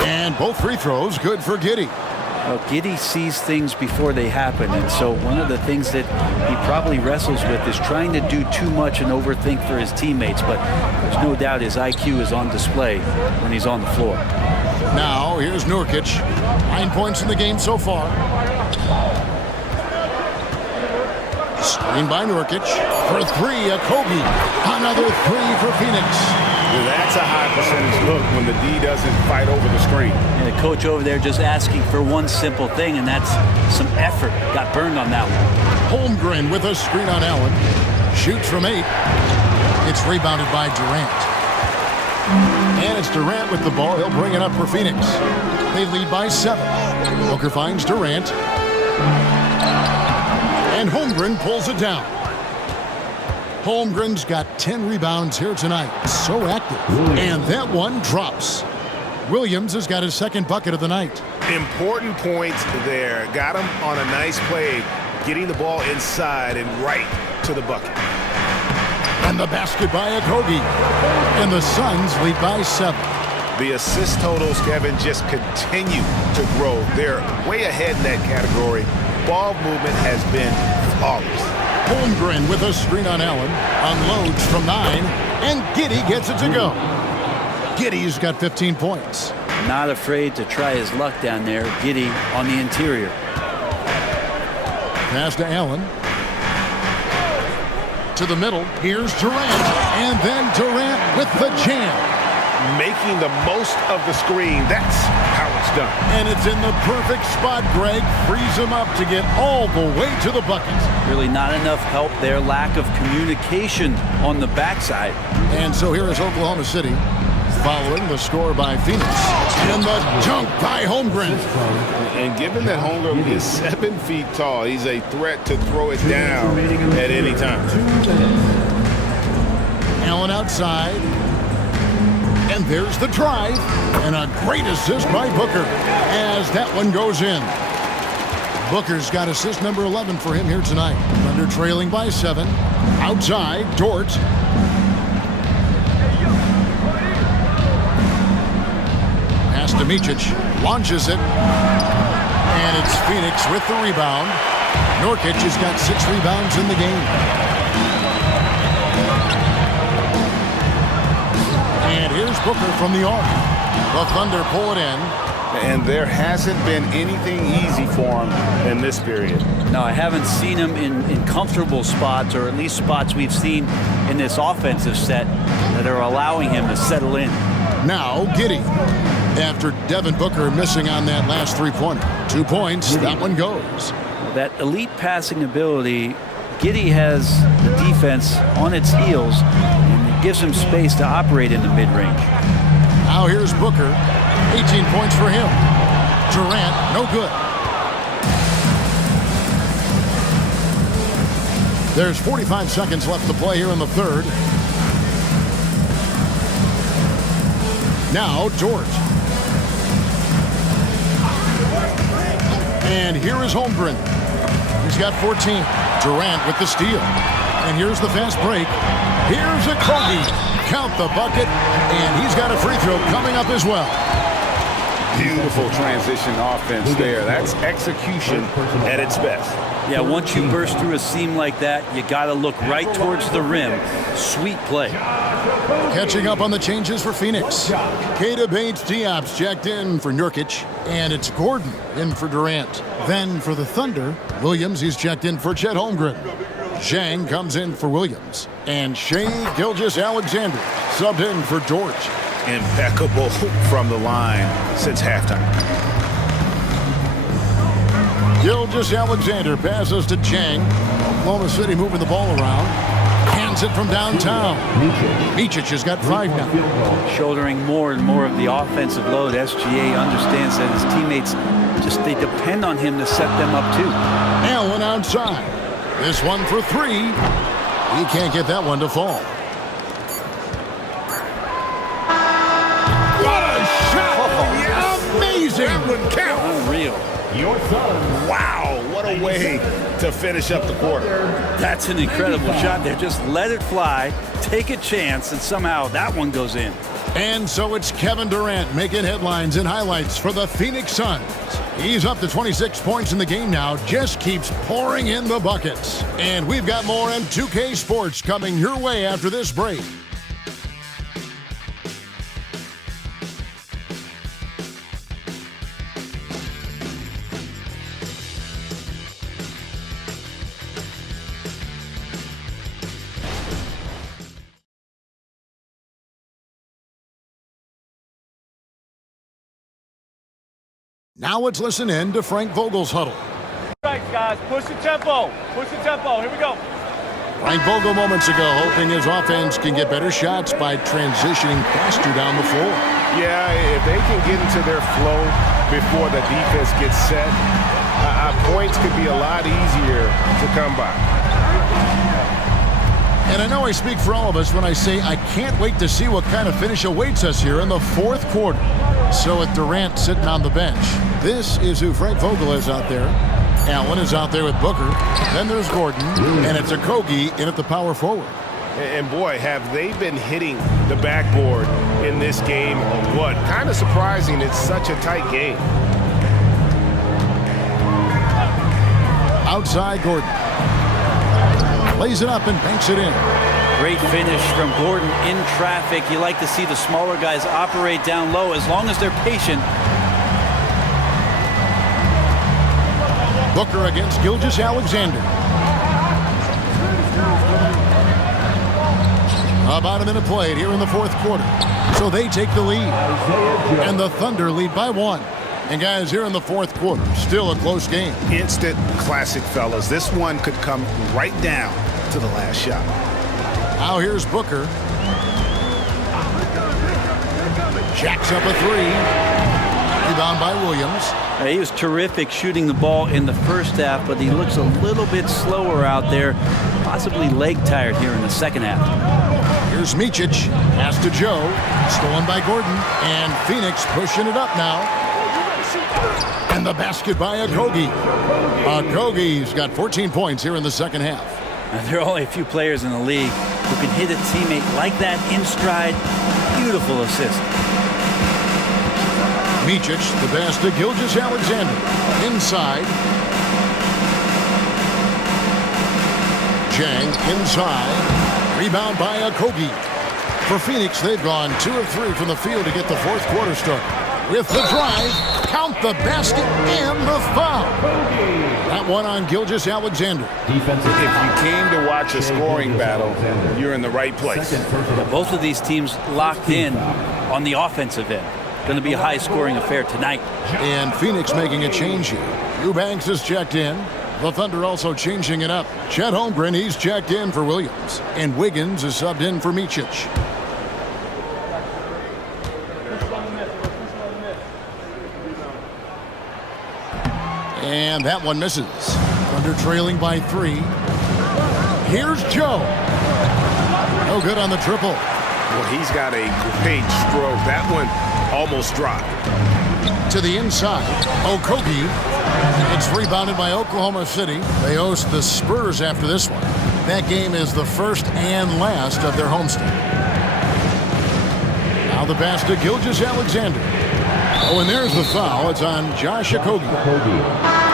And both free throws good for Giddey. Well, Giddey sees things before they happen, and so one of the things that he probably wrestles with is trying to do too much and overthink for his teammates, but there's no doubt his IQ is on display when he's on the floor. Now, here's Nurkic. 9 points in the game so far. Screen by Nurkic. For 3, a Kobe. Another 3 for Phoenix. That's a high percentage look when the D doesn't fight over the screen. And the coach over there just asking for one simple thing, and that's some effort. Got burned on that one. Holmgren with a screen on Allen. Shoots from 8. It's rebounded by Durant. And it's Durant with the ball. He'll bring it up for Phoenix. They lead by 7. Booker finds Durant. And Holmgren pulls it down. Holmgren's got 10 rebounds here tonight. So active. And that one drops. Williams has got his second bucket of the night. Important points there. Got him on a nice play, getting the ball inside and right to the bucket. And the basket by Okogie. And the Suns lead by 7. The assist totals, Kevin, just continue to grow. They're way ahead in that category. Ball movement has been flawless. Holmgren with a screen on Allen. Unloads from 9. And Giddey gets it to go. Giddey's got 15 points. Not afraid to try his luck down there. Giddey on the interior. Pass to Allen. To the middle. Here's Durant. And then Durant with the jam. Making the most of the screen. That's how it's done. And it's in the perfect spot, Greg. Frees him up to get all the way to the bucket. Really not enough help there. Lack of communication on the backside. And so here is Oklahoma City following the score by Phoenix. And the dunk by Holmgren. And given that Holmgren is 7 feet tall, he's a threat to throw it down at any time. Allen outside. And there's the drive. And a great assist by Booker as that one goes in. Booker's got assist number 11 for him here tonight. Thunder trailing by 7. Outside, Dort. Pass to Micic. Launches it. And it's Phoenix with the rebound. Nurkic has got 6 rebounds in the game. And here's Booker from the arc. The Thunder pull it in. And there hasn't been anything easy for him in this period. No, I haven't seen him in comfortable spots, or at least spots we've seen in this offensive set that are allowing him to settle in. Now Giddey. After Devin Booker missing on that last three-pointer. 2 points, that one goes. That elite passing ability, Giddey has the defense on its heels, and it gives him space to operate in the mid-range. Now here's Booker. 18 points for him. Durant, no good. There's 45 seconds left to play here in the third. Now Dort. And here is Holmgren. He's got 14. Durant with the steal. And here's the fast break. Here's a Kobe. Count the bucket. And he's got a free throw coming up as well. Beautiful transition offense there. That's execution at its best. Yeah, once you burst through a seam like that, you got to look right towards the rim. Sweet play. Catching up on the changes for Phoenix. Keita Bates-Diop's checked in for Nurkic, and it's Gordon in for Durant. Then for the Thunder, Williams, he's checked in for Chet Holmgren. Zhang comes in for Williams, and Shai Gilgeous-Alexander subbed in for Dort. Impeccable from the line since halftime. Gilgeous-Alexander passes to Zhang. Oklahoma City moving the ball around. Hands it from downtown. Micic has got 5 now. Shouldering more and more of the offensive load. SGA understands that his teammates they depend on him to set them up too. Allen outside. This one for 3. He can't get that one to fall. What a shot! Amazing! That would count. Unreal. Your Suns. Wow, what a way to finish up the quarter. That's an incredible shot there. Just let it fly, take a chance, and somehow that one goes in. And so it's Kevin Durant making headlines and highlights for the Phoenix Suns. He's up to 26 points in the game now, just keeps pouring in the buckets. And we've got more M2K Sports coming your way after this break. Now let's listen in to Frank Vogel's huddle. Right, guys, push the tempo. Push the tempo. Here we go. Frank Vogel moments ago hoping his offense can get better shots by transitioning faster down the floor. Yeah, if they can get into their flow before the defense gets set, points could be a lot easier to come by. And I know I speak for all of us when I say I can't wait to see what kind of finish awaits us here in the fourth quarter. So with Durant sitting on the bench, this is who Frank Vogel is out there. Allen is out there with Booker. Then there's Gordon, and it's Okogie in at the power forward. And boy, have they been hitting the backboard in this game or what? Kind of surprising, it's such a tight game. Outside Gordon. Lays it up and banks it in. Great finish from Gordon in traffic. You like to see the smaller guys operate down low as long as they're patient. Booker against Gilgeous-Alexander. About a minute played here in the fourth quarter. So they take the lead. And the Thunder lead by 1. And guys, here in the fourth quarter, still a close game. Instant classic, fellas. This one could come right down to the last shot. Now here's Booker. Jacks up a 3. Rebound by Williams. He was terrific shooting the ball in the first half, but he looks a little bit slower out there, possibly leg tired here in the second half. Here's Micic. Pass to Joe. Stolen by Gordon. And Phoenix pushing it up now. And the basket by Okogie. Okogie's got 14 points here in the second half. Now, there are only a few players in the league who can hit a teammate like that in stride. Beautiful assist. Micic, the pass to Gilgeous-Alexander. Inside. Zhang inside. Rebound by Okogie. For Phoenix, they've gone 2 of 3 from the field to get the fourth quarter started. With the drive, count the basket and the foul. That one on Gilgeous-Alexander. If you came to watch a scoring battle, you're in the right place. Both of these teams locked in on the offensive end. Going to be a high-scoring affair tonight. And Phoenix making a change here. Eubanks is checked in. The Thunder also changing it up. Chet Holmgren, he's checked in for Williams. And Wiggins is subbed in for Micic. And that one misses. Thunder trailing by 3. Here's Joe. No good on the triple. Well, he's got a great stroke. That one almost dropped. To the inside, Okogie. It's rebounded by Oklahoma City. They host the Spurs after this one. That game is the first and last of their homestand. Now the pass to Gilgeous-Alexander. Oh, and there's the foul. It's on Josh Okogie.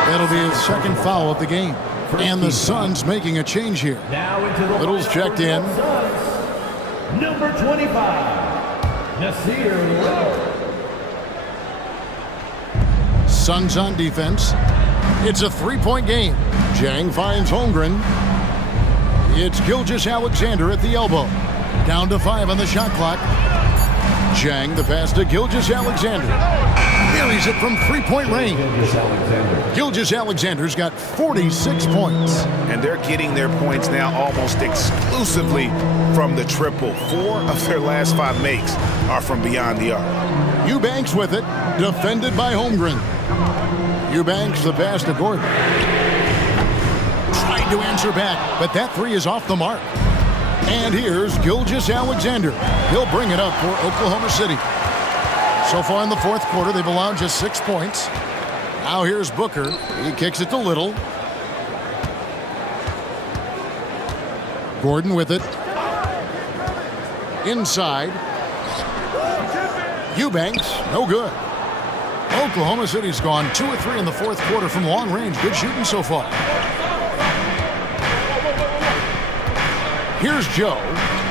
That'll be his second foul of the game. And the Suns making a change here. Little's checked in. Number 25, Nasir Little. Suns on defense. It's a three-point game. Jang finds Holmgren. It's Gilgeous-Alexander at the elbow. Down to 5 on the shot clock. Jang, the pass to Gilgeous-Alexander. Buries it from three-point range. Gilgeous-Alexander's got 46 points. And they're getting their points now almost exclusively from the triple. 4 of their last 5 makes are from beyond the arc. Eubanks with it, defended by Holmgren. Eubanks the pass to Gordon. Tried to answer back, but that three is off the mark. And here's Gilgeous-Alexander. He'll bring it up for Oklahoma City. So far in the fourth quarter, they've allowed just 6 points. Now here's Booker. He kicks it to Little. Gordon with it. Inside. Eubanks, no good. Oklahoma City's gone 2 of 3 in the fourth quarter from long range. Good shooting so far. Here's Joe,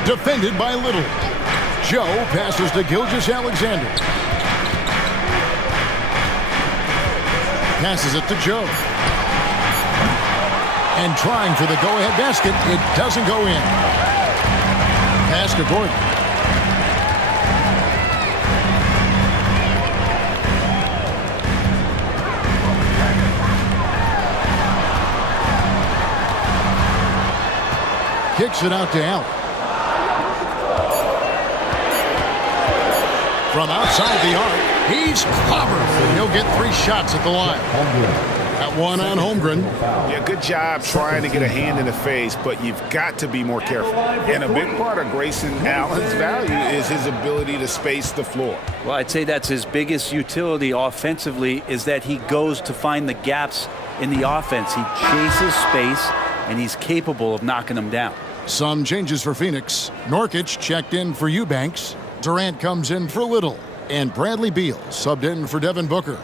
defended by Little. Joe passes to Gilgeous-Alexander. Passes it to Joe. And trying for the go-ahead basket, it doesn't go in. Pass to Gordon. Kicks it out to Allen. From outside the arc, he's clobbered. He'll get 3 shots at the line. That one on Holmgren. Yeah, good job trying to get a hand in the face, but you've got to be more careful. And a big part of Grayson Allen's value is his ability to space the floor. Well, I'd say that's his biggest utility offensively, is that he goes to find the gaps in the offense. He chases space, and he's capable of knocking them down. Some changes for Phoenix. Nurkic checked in for Eubanks. Durant comes in for Little. And Bradley Beal subbed in for Devin Booker.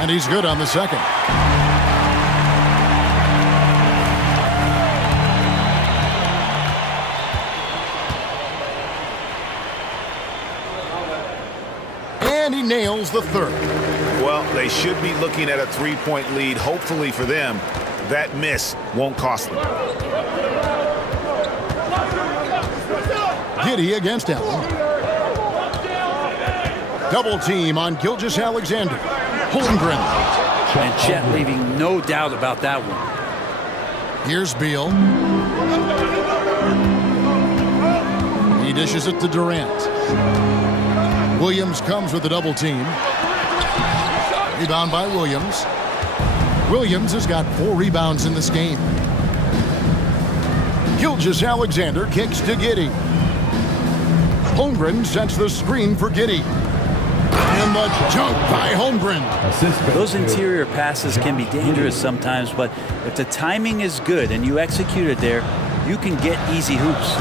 And he's good on the second. And he nails the third. Well, they should be looking at a 3-point lead. Hopefully for them, that miss won't cost them. Giddey against Allen. Double team on Gilgeous-Alexander. Holmgren. And Chet leaving no doubt about that one. Here's Beal. He dishes it to Durant. Williams comes with a double team. Rebound by Williams. Williams has got 4 rebounds in this game. Gilgeous-Alexander kicks to Giddey. Holmgren sets the screen for Giddey. And the jump by Holmgren. Those interior passes can be dangerous sometimes, but if the timing is good and you execute it there, you can get easy hoops.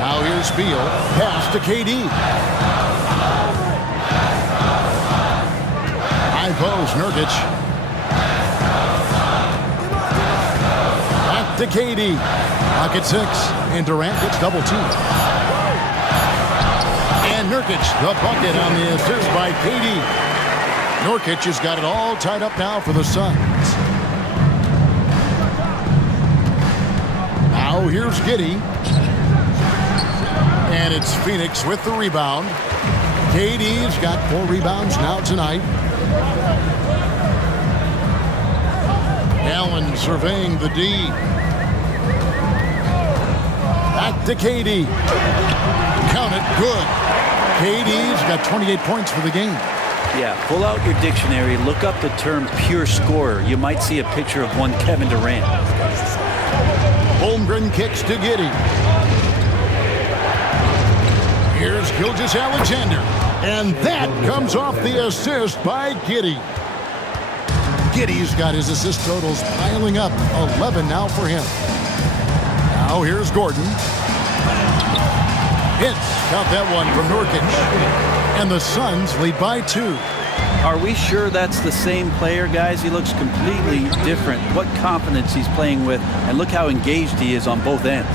Now here's Beal. Pass to KD. High post, Nurkic. Back to KD. Pocket 6. And Durant gets double teamed. And Nurkic, the bucket on the assist by KD. Nurkic has got it all tied up now for the Suns. Now here's Giddey. And it's Phoenix with the rebound. KD's got 4 rebounds now tonight. Allen surveying the D. Back to KD. Count it, good. KD's got 28 points for the game. Yeah, pull out your dictionary, look up the term pure scorer. You might see a picture of one Kevin Durant. Holmgren kicks to Giddey. Here's Gilgeous-Alexander. And that comes off the assist by Giddey. Giddey's got his assist totals piling up. 11 now for him. Now here's Gordon. Hits. Count that one from Nurkic. And the Suns lead by 2. Are we sure that's the same player, guys? He looks completely different. What confidence he's playing with, and look how engaged he is on both ends.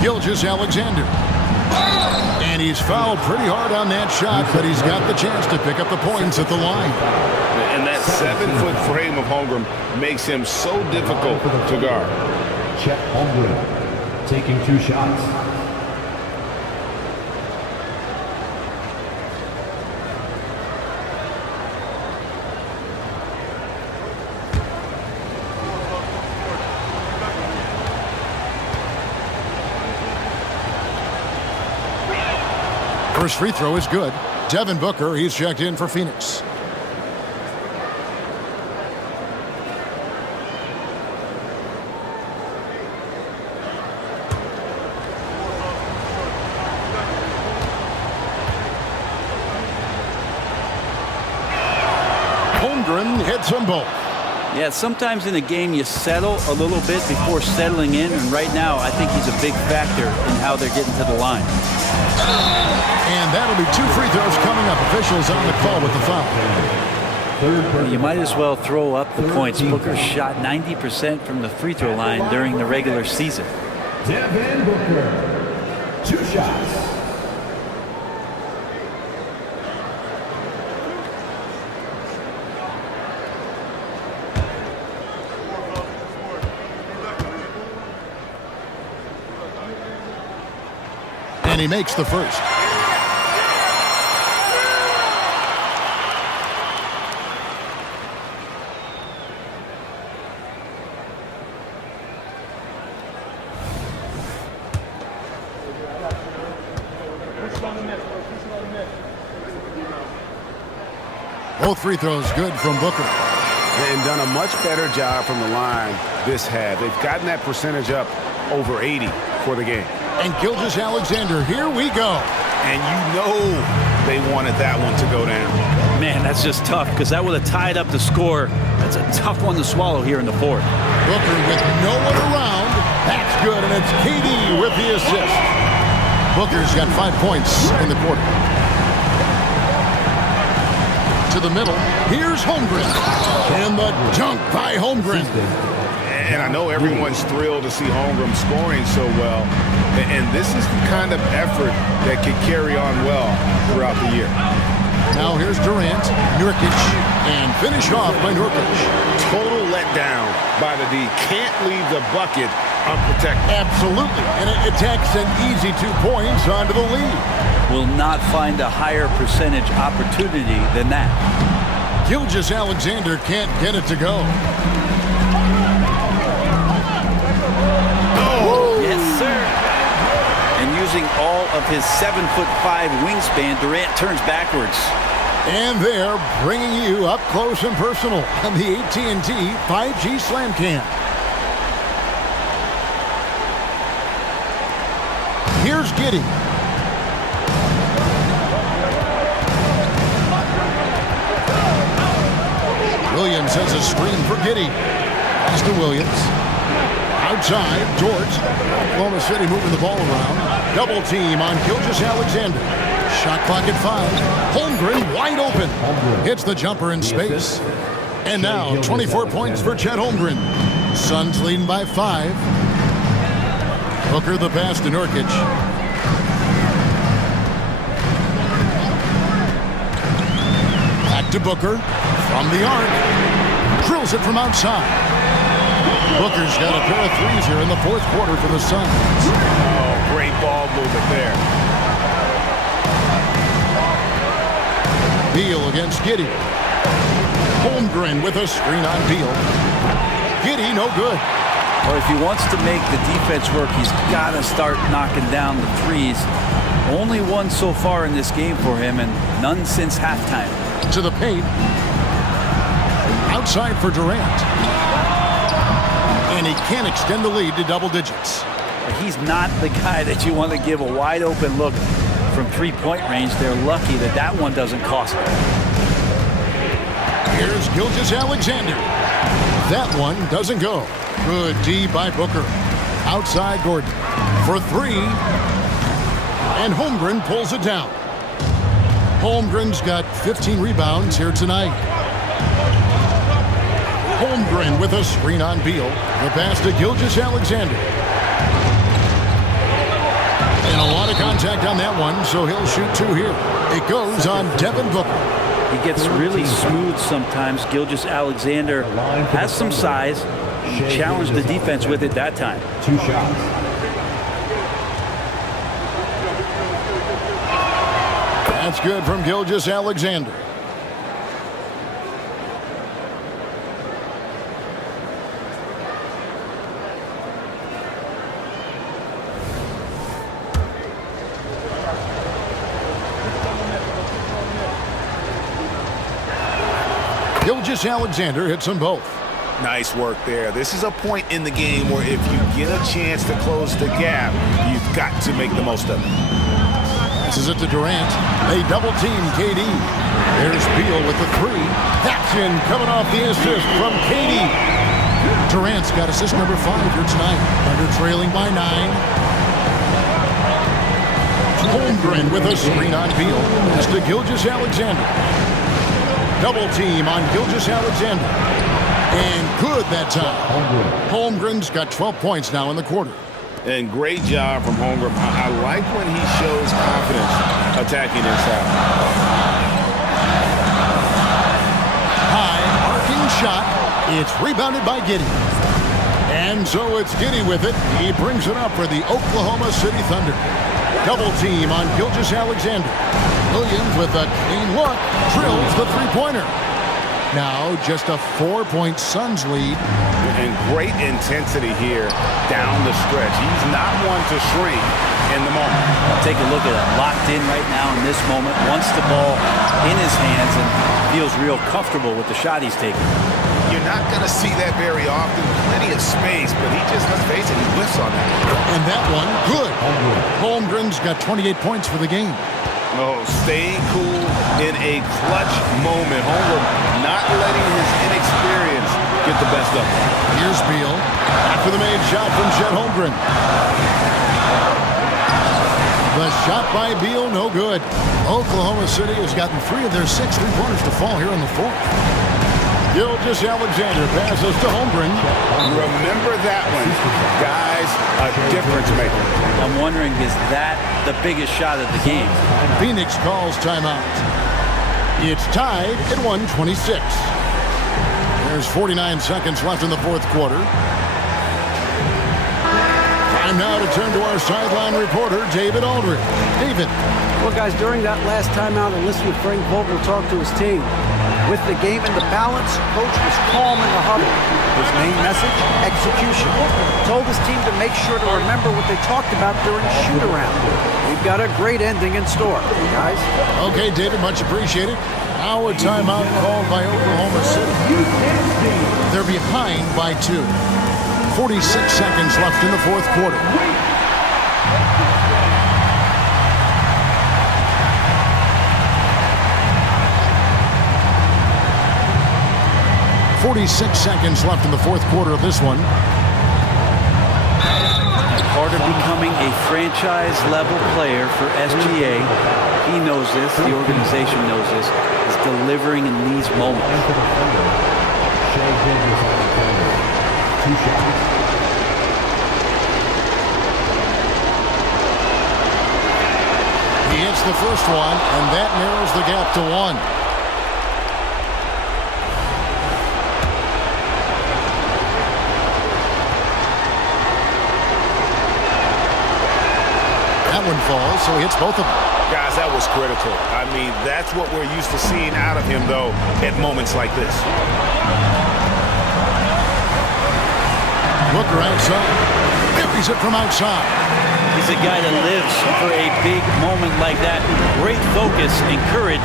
Gilgeous-Alexander. And he's fouled pretty hard on that shot, but he's got the chance to pick up the points at the line. And that 7-foot frame of Holmgren makes him so difficult to guard. Chet Holmgren taking 2 shots. First free throw is good. Devin Booker, he's checked in for Phoenix. Holmgren hits them both. Yeah, sometimes in a game you settle a little bit before settling in, and right now I think he's a big factor in how they're getting to the line. And that'll be 2 free throws coming up. Officials on the call with the foul. Well, you might as well throw up the points. Booker shot 90% from the free throw line during the regular season. Devin Booker, 2 shots. And he makes the first. Both free throws good from Booker. And done a much better job from the line this half. They've gotten that percentage up over 80 for the game. And Gilgeous-Alexander, here we go. And you know they wanted that one to go down. Man, that's just tough because that would have tied up the score. That's a tough one to swallow here in the 4th. Booker with no one around. That's good, and it's KD with the assist. Booker's got 5 points in the quarter. To the middle, here's Holmgren. And the dunk by Holmgren. And I know everyone's thrilled to see Holmgren scoring so well. And this is the kind of effort that could carry on well throughout the year. Now here's Durant, Nurkic, and finished off by Nurkic. Total letdown by the D. Can't leave the bucket unprotected. Absolutely. And it attacks an easy 2 points onto the lead. Will not find a higher percentage opportunity than that. Gilgeous-Alexander can't get it to go. Yes, sir. And using all of his 7'5" wingspan, Durant turns backwards. And they're bringing you up close and personal on the AT&T 5G Slam Cam. Here's Giddey. Williams has a screen for Giddey. Pass to Williams. Outside, George. Oklahoma City moving the ball around. Double team on Gilgeous-Alexander. Shot clock at 5. Holmgren wide open. Hits the jumper in space. And now 24 points for Chet Holmgren. Suns leading by 5. Booker the pass to Nurkic. Back to Booker from the arc. Drills it from outside. Booker's got a pair of threes here in the 4th quarter for the Suns. Oh, great ball movement there. Beal against Giddey. Holmgren with a screen on Beal. Giddey no good. Well, if he wants to make the defense work, he's got to start knocking down the threes. Only one so far in this game for him, and none since halftime. To the paint. Outside for Durant. And he can't extend the lead to double digits. He's not the guy that you want to give a wide open look from three-point range. They're lucky that that one doesn't cost them. Here's Gilgeous-Alexander. That one doesn't go. Good D by Booker. Outside Gordon for three. And Holmgren pulls it down. Holmgren's got 15 rebounds here tonight. Holmgren with a screen on Beal. The pass to Gilgeous-Alexander. And a lot of contact on that one, so he'll shoot two here. It goes on Devin Booker. He gets really smooth sometimes. Gilgeous-Alexander has some size. He challenged the defense with it that time. 2 shots. That's good from Gilgeous-Alexander. Gilgeous-Alexander hits them both. Nice work there. This is a point in the game where if you get a chance to close the gap, you've got to make the most of it. This is it to Durant. They double team KD. There's Beal with the three. Action coming off the assist from KD. Durant's got assist number 5 here tonight. Thunder trailing by 9. Holmgren with a screen on Beal. It's to Gilgeous-Alexander. Double team on Gilgeous-Alexander. And good that time. Holmgren's got 12 points now in the quarter. And great job from Holmgren. I like when he shows confidence attacking inside. High arcing shot. It's rebounded by Giddey. And so it's Giddey with it. He brings it up for the Oklahoma City Thunder. Double team on Gilgeous-Alexander. Williams with a clean look. Drills the three-pointer. Now just a 4-point Suns lead. And great intensity here down the stretch. He's not one to shrink in the moment. Take a look at it. Locked in right now in this moment. Wants the ball in his hands and feels real comfortable with the shot he's taking. You're not going to see that very often. Plenty of space, but he just, let's face it, he whiffs on that. And that one, good. Holmgren's got 28 points for the game. Oh, staying cool in a clutch moment. Holmgren not letting his inexperience get the best of him. Here's Beal. After the made shot from Chet Holmgren. The shot by Beal, no good. Oklahoma City has gotten 3 of their 6 three-pointers to fall here in the 4th. Gilgeous-Alexander passes to Holmgren. Remember that one. Guys, a difference maker. I'm wondering, is that the biggest shot of the game? Phoenix calls timeout. It's tied at 1:26. There's 49 seconds left in the 4th quarter. Time now to turn to our sideline reporter, David Aldridge. David. Well, guys, during that last timeout, I listened to Frank Vogel talk to his team. With the game in the balance, coach was calm in the huddle. His main message, execution. Told his team to make sure to remember what they talked about during shoot-around. We've got a great ending in store, guys. Okay, David, much appreciated. Now a timeout called by Oklahoma City. They're behind by 2. 46 seconds left in the 4th quarter. .46 seconds left in the 4th quarter of this one. Part of becoming a franchise-level player for SGA, he knows this, the organization knows this, is delivering in these moments. 2 shots. He hits the first one, and that narrows the gap to 1. That one falls, so he hits both of them. Guys, that was critical. I mean, that's what we're used to seeing out of him, though, at moments like this. Booker outside. carries it from outside. He's a guy that lives for a big moment like that. Great focus and courage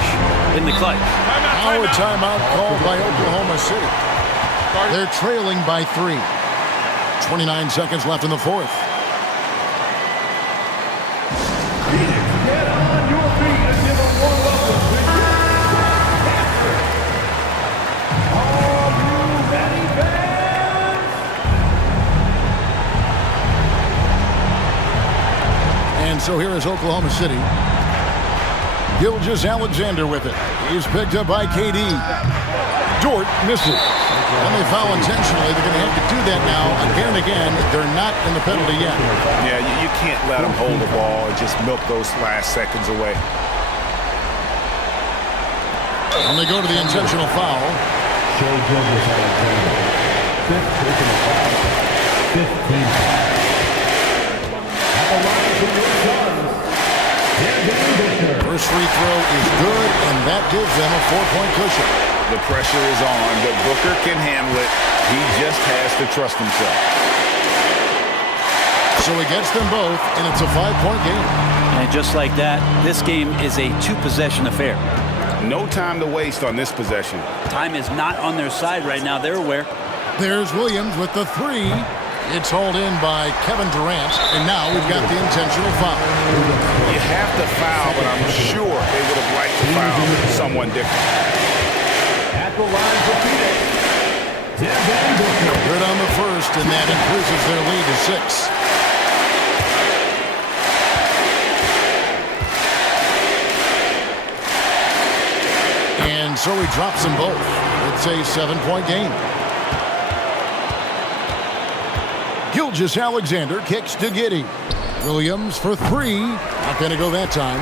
in the clutch. Now a timeout called by Oklahoma City. They're trailing by 3. 29 seconds left in the fourth. Get on your feet and give a warm welcome to Are you ready, fans? And so here is Oklahoma City. Gilgeous-Alexander with it. He's picked up by KD. Dort misses. And they foul intentionally. They're going to have to do that now again and again. They're not in the penalty yet. Yeah, you can't let them hold the ball and just milk those last seconds away. And they go to the intentional foul. Show Gilgeous-Alexander. Fifth personal foul. 15. At the line for your Suns. First free throw is good, and that gives them a 4-point cushion. The pressure is on, but Booker can handle it. He just has to trust himself. So he gets them both, and it's a 5-point game. And just like that, this game is a 2-possession affair. No time to waste on this possession. Time is not on their side right now. They're aware. There's Williams with the 3. It's hauled in by Kevin Durant, and now we've got the intentional foul. You have to foul, but I'm sure they would have liked to foul someone different. At the line for Phoenix. Good on the first, and that increases their lead to 6. And so he drops them both. It's a 7-point game. Gilgeous-Alexander kicks to Giddey. Williams for 3. Not going to go that time.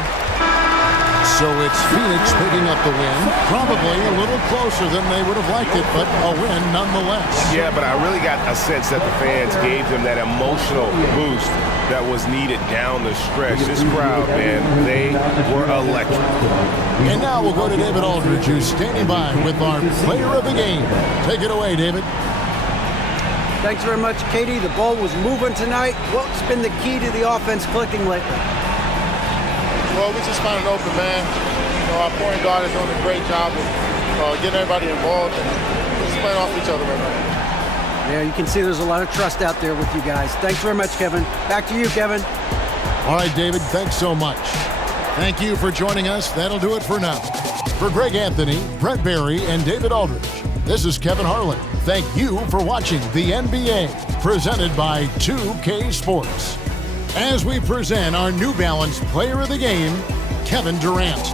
So it's Phoenix picking up the win. Probably a little closer than they would have liked it, but a win nonetheless. Yeah, but I really got a sense that the fans gave them that emotional boost that was needed down the stretch. This crowd, man, they were electric. And now we'll go to David Aldridge, who's standing by with our player of the game. Take it away, David. Thanks very much, Katie. The ball was moving tonight. What's been the key to the offense clicking lately? Well, we just found an open man. Our point guard is doing a great job of getting everybody involved and just playing off each other right now. Yeah, you can see there's a lot of trust out there with you guys. Thanks very much, Kevin. Back to you, Kevin. All right, David, thanks so much. Thank you for joining us. That'll do it for now. For Greg Anthony, Brett Barry, and David Aldridge, this is Kevin Harlan. Thank you for watching the NBA, presented by 2K Sports. As we present our New Balance Player of the Game, Kevin Durant.